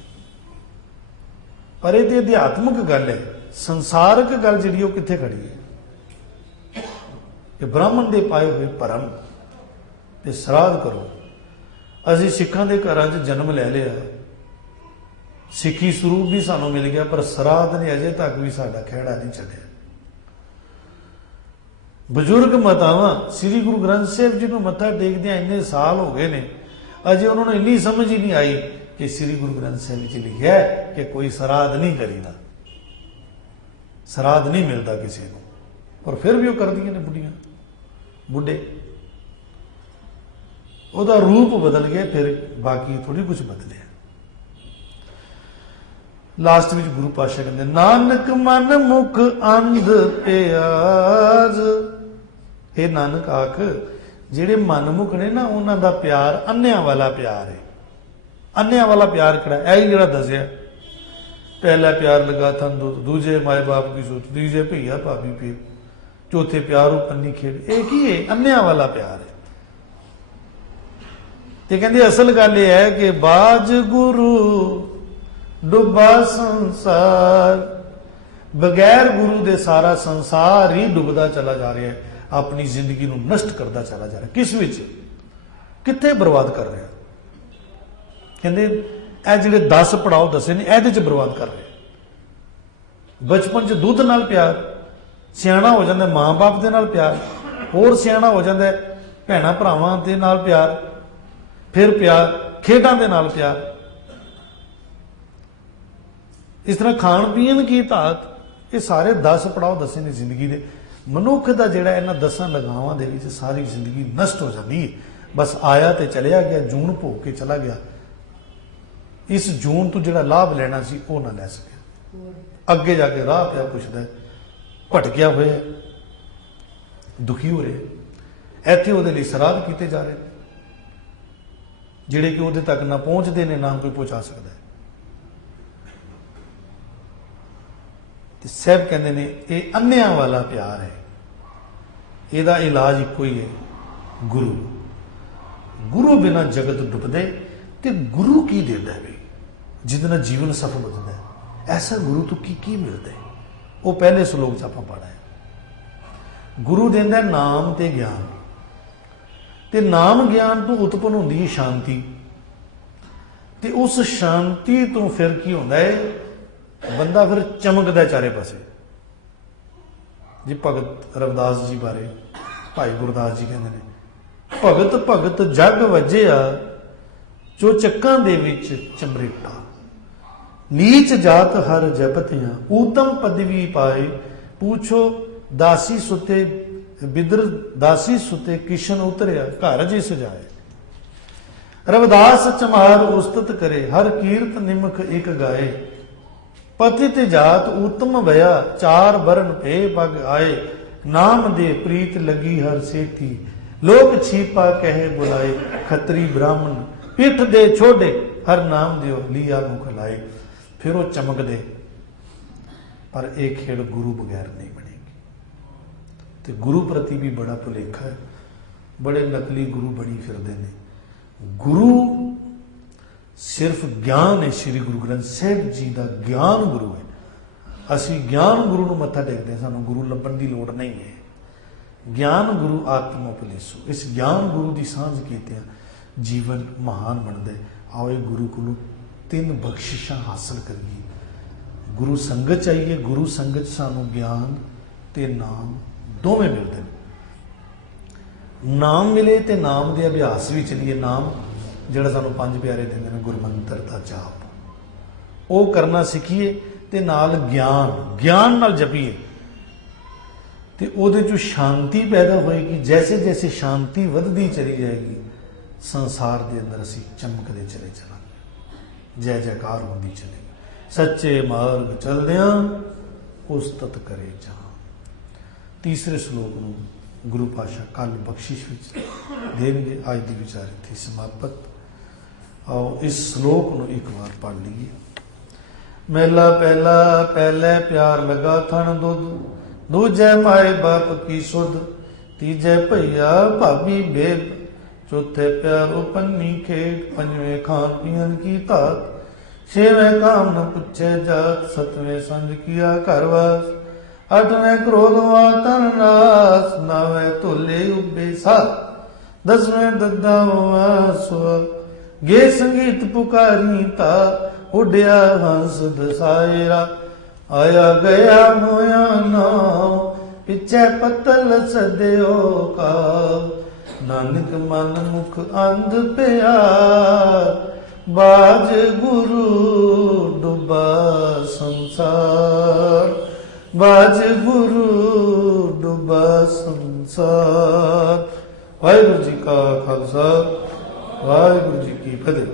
पर ये अध्यात्मिक गल है। संसारक गल जी कित्थे खड़ी है कि ब्राह्मण दे पाए हुए परम ते श्राद्ध करो। असीं सिखां दे घरां 'च जन्म ले लिया, सिੱਖੀ स्वरूप भी सानू मिल गया, पर श्राद्ध ने अजे तक भी साडा खिहड़ा नहीं छड्डिया। बजुर्ग मातावां श्री गुरु ग्रंथ साहिब जी नूं मत्था टेकदियां इन्ने साल हो गए ने, अजे उन्होंने इन्नी समझ ही नहीं आई कि श्री गुरु ग्रंथ साहिब जी लिखिया है कि कोई श्राद्ध नहीं करीदा, श्राद्ध नहीं मिलता किसी को, पर फिर भी वो करदियां ने बुढ़ियां बुढ़े। ਉਹਦਾ रूप बदल गया, फिर बाकी थोड़ी कुछ बदलिया। लास्ट में गुरु पातशाह कहते नानक मन मुख अंध प्यार। हे नानक आख जेड़े मनमुख ने ना उन्हां दा प्यार अन्नियां वाला प्यार है। अन्नियां वाला प्यार किहड़ा है? यही जिहड़ा दसिया, पहला प्यार लगा था दूध, दूजे माए बाप की सोच, तीजे भैया भाभी पीर, चौथे प्यार पन्नी खेड़। एक ही है अन्नियां वाला प्यार है। ते कहंदे असल गल यह है कि बाज गुरु डुबा संसार, बगैर गुरु दे सारा संसार ही डुबदा चला जा रहा है, अपनी जिंदगी नूं नष्ट करता चला जा रहा है। किस विच कित्थे बर्बाद कर रहा है? कहंदे ਇਹ ਜਿਹੜੇ 10 पड़ाव दसे ने ਇਹਦੇ ਚ बर्बाद कर रहे। बचपन च दुध नाल प्यार, सियाणा हो जाता मां बाप दे नाल प्यार, होर सियाणा हो जाता भैणां भरावां दे नाल प्यार, फिर प्यार खेडां दे नाल प्यार। इस तरह खाण पीण की धात, ये सारे 10 पड़ाव दसे ने जिंदगी दे। मनुख दा जिहड़ा इन्हां 10 लगावां दे विच सारी जिंदगी नष्ट हो जाती है। बस आया तो चलिया गया, जून भोग के चला गया। इस जून तो जिहड़ा लाभ लेना सी वो ना लै सकिया, अगे जाके राह पिया पुछदा, भटकिया होया, दुखी हो रहे। इत्थे उहदे लई श्राद्ध कीते जा रहे। ਜਿਹੜੇ ਕਿ ਉਹਦੇ ਤੱਕ ਨਾ ਪਹੁੰਚਦੇ ਨੇ, ਨਾ ਕੋਈ ਪਹੁੰਚਾ ਸਕਦਾ ਹੈ। ਤੇ ਸਾਹਿਬ ਕਹਿੰਦੇ ਨੇ ਇਹ ਅੰਨਿਆਂ ਵਾਲਾ ਪਿਆਰ ਹੈ, ਇਹਦਾ ਇਲਾਜ ਇੱਕੋ ਹੀ ਹੈ, ਗੁਰੂ। ਗੁਰੂ ਬਿਨਾਂ ਜਗਤ ਡੁੱਬਦੇ, ਤੇ ਗੁਰੂ ਕੀ ਦਿੰਦਾ ਹੈ ਵੀ ਜਿਹਦੇ ਨਾਲ ਜੀਵਨ ਸਫਲ ਹੋ ਜਾਂਦਾ ਹੈ। ਐਸਾ ਗੁਰੂ ਤੋਂ ਕੀ ਮਿਲਦਾ ਹੈ? ਉਹ ਪਹਿਲੇ ਸ਼ਲੋਕ 'ਚ ਆਪਾਂ ਪੜ੍ਹਿਆ। ਗੁਰੂ ਦਿੰਦਾ ਨਾਮ ਤੇ ਗਿਆਨ, ਤੇ ਨਾਮ ਗਿਆਨ ਤੋਂ ਉਤਪੰਨ ਹੁੰਦੀ ਹੈ ਸ਼ਾਂਤੀ, ਤੇ ਉਸ ਸ਼ਾਂਤੀ ਤੋਂ ਫਿਰ ਕੀ ਹੁੰਦਾ ਹੈ? ਬੰਦਾ ਫਿਰ ਚਮਕਦਾ ਚਾਰੇ ਪਾਸੇ। ਜੀ ਭਗਤ ਰਵਿਦਾਸ ਜੀ ਬਾਰੇ ਭਾਈ ਗੁਰਦਾਸ ਜੀ ਕਹਿੰਦੇ ਨੇ, ਭਗਤ ਭਗਤ ਜਗ ਵਜਿਆ ਜੋ ਚੱਕਾਂ ਦੇ ਵਿੱਚ ਚਮਰੇਟਾ, ਨੀਚ ਜਾਤ ਹਰ ਜਪਤਿਆਂ ਊਤਮ ਪਦਵੀ ਪਾਏ, ਪੁੱਛੋ ਦਾਸੀ ਸੁਤੇ ਬਿਦਰ ਦਾਸੀ ਸੁਤੇ ਕਿਸ਼ਨ ਉਤਰਿਆ ਘਰ ਜੀ ਸਜਾਏ। ਰਵਿਦਾਸ ਚਮਾਰ ਉਸਤਤ ਕਰੇ ਹਰ ਕੀਰਤ ਨਿਮਖ ਇੱਕ ਗਾਏ, ਪਤਿਤ ਜਾਤ ਊਤਮ ਭਇਆ ਚਾਰ ਬਰਨ ਭੇ ਪਗ ਆਏ, ਨਾਮ ਦੇ ਪ੍ਰੀਤ ਲੱਗੀ ਹਰ ਸੇਠੀ ਲੋਕ ਛੀਪਾ ਕਹੇ ਬੁਲਾਏ, ਖੱਤਰੀ ਬ੍ਰਾਹਮਣ ਪਿੱਠ ਦੇ ਛੋਡੇ ਹਰ ਨਾਮ ਦਿਓ ਲੀਆ ਮੁਖ ਲਾਏ। ਫਿਰ ਉਹ ਚਮਕਦੇ, ਪਰ ਇਹ ਖੇਡ ਗੁਰੂ ਬਗੈਰ ਨਹੀਂ ਬਣੇਗੀ। ਤੇ ਗੁਰੂ ਪ੍ਰਤੀ ਵੀ ਬੜਾ ਭੁਲੇਖਾ ਹੈ, ਬੜੇ ਨਕਲੀ ਗੁਰੂ ਬਣੀ ਫਿਰਦੇ ਨੇ। ਗੁਰੂ ਸਿਰਫ ਗਿਆਨ ਹੈ, ਸ੍ਰੀ ਗੁਰੂ ਗ੍ਰੰਥ ਸਾਹਿਬ ਜੀ ਦਾ ਗਿਆਨ ਗੁਰੂ ਹੈ। ਅਸੀਂ ਗਿਆਨ ਗੁਰੂ ਨੂੰ ਮੱਥਾ ਟੇਕਦੇ ਹਾਂ, ਸਾਨੂੰ ਗੁਰੂ ਲੱਭਣ ਦੀ ਲੋੜ ਨਹੀਂ ਹੈ। ਗਿਆਨ ਗੁਰੂ ਆਤਮ ਉਪਦੇਸੋ, ਇਸ ਗਿਆਨ ਗੁਰੂ ਦੀ ਸਾਂਝ ਕੀਤਿਆਂ ਜੀਵਨ ਮਹਾਨ ਬਣਦਾ ਹੈ। ਆਓ ਇਹ ਗੁਰੂ ਕੋਲੋਂ 3 ਬਖਸ਼ਿਸ਼ਾਂ ਹਾਸਲ ਕਰੀਏ। ਗੁਰੂ ਸੰਗਤ ਚਾਹੀਏ, ਗੁਰੂ ਸੰਗਤ ਸਾਨੂੰ ਗਿਆਨ ਤੇ ਨਾਮ ਦੋਵੇਂ ਮਿਲਦੇ ਨੇ। ਨਾਮ ਮਿਲੇ ਤੇ ਨਾਮ ਦੇ ਅਭਿਆਸ ਵੀ ਚਲੀਏ। ਨਾਮ ਜਿਹੜਾ ਸਾਨੂੰ 5 ਪਿਆਰੇ ਦਿੰਦੇ ਨੇ, ਗੁਰਮੰਤਰ ਦਾ ਜਾਪ, ਉਹ ਕਰਨਾ ਸਿੱਖੀਏ, ਤੇ ਨਾਲ ਗਿਆਨ ਨਾਲ ਜਪੀਏ, ਤੇ ਉਹਦੇ 'ਚੋਂ ਸ਼ਾਂਤੀ ਪੈਦਾ ਹੋਏਗੀ। ਜੈਸੇ ਜੈਸੇ ਸ਼ਾਂਤੀ ਵੱਧਦੀ ਚਲੀ ਜਾਏਗੀ, ਸੰਸਾਰ ਦੇ ਅੰਦਰ ਅਸੀਂ ਚਮਕਦੇ ਚਲੇ ਚਲਾਂਗੇ, ਜੈ ਜੈਕਾਰ ਹੁੰਦੀ ਚਲੇਗੀ। ਸੱਚੇ ਮਾਰਗ ਚਲਦਿਆਂ ਉਸਤਤ ਕਰੇ ਜਹਾਂ। ਤੀਸਰੇ ਸ਼ਲੋਕ ਨੂੰ ਗੁਰੂ ਪਾਤਸ਼ਾਹ ਕੱਲ ਬਖਸ਼ਿਸ਼ ਵਿੱਚ ਦੇਣਗੇ। ਅੱਜ ਦੀ ਵਿਚਾਰ ਇੱਥੇ ਸਮਾਪਤ। ਆਓ ਇਸ ਸ਼ਲੋਕ ਨੂੰ ਇੱਕ ਵਾਰ ਪੜ੍ਹ ਲਈਏ। ਮਹਿਲਾ ਪਹਿਲਾ, ਪਹਿਲੇ ਪਿਆਰ ਲਗਾ ਥਣ ਦੁੱਧ, ਦੂਜੇ ਮਾਏ ਬਾਪ ਕੀ ਸੁਧ, ਤੀਜੇ ਭਈਆ ਭਾਬੀ ਬੇਬ, ਚੌਥੇ ਪਿਆਰੋ ਪੰਨੀ ਖੇਡ, ਪੰਜਵੇਂ ਖਾਣ ਪੀਣ ਕੀ ਧਾਤ, ਛੇਵੇਂ ਕਾਮ ਨ ਪੁੱਛੇ ਜਾਤ, ਸਤਵੇਂ ਸੰਜ ਕੀਆ ਘਰ ਵਾਸ, ਅੱਠਵੇਂ ਕ੍ਰੋਧ ਵਾ ਤਨ ਨਾਸ, ਨਵੇਂ ਧੋਲੇ ਉਬੇ ਸਾਥ, ਦਸਵੇਂ ਦੱਦਾ ਵਾਸੁਆ, ਗੇ ਸੰਗੀਤ ਪੁਕਾਰੀ ਤਾ, ਉੱਡਿਆ ਹੰਸ ਦਸਾਇਰਾ, ਆਇਆ ਗਿਆ ਮੋਇਆ ਨਾਮ, ਪਿੱਛੇ ਪਤਲ ਸਦਿਓ ਕਾ, ਨਾਨਕ ਮਨ ਮੁਖ ਅੰਧ ਪਿਆਰ, ਬਾਜ ਗੁਰੂ ਡੁਬਾ ਸੰਸਾਰ, ਬਾਜ ਗੁਰੂ ਡੁਬਾ ਸੰਸਾਰ। ਵਾਹਿਗੁਰੂ ਜੀ ਕਾ ਖਾਲਸਾ, ਵਾਹਿਗੁਰੂ ਜੀ ਕੀ ਫਤਿਹ।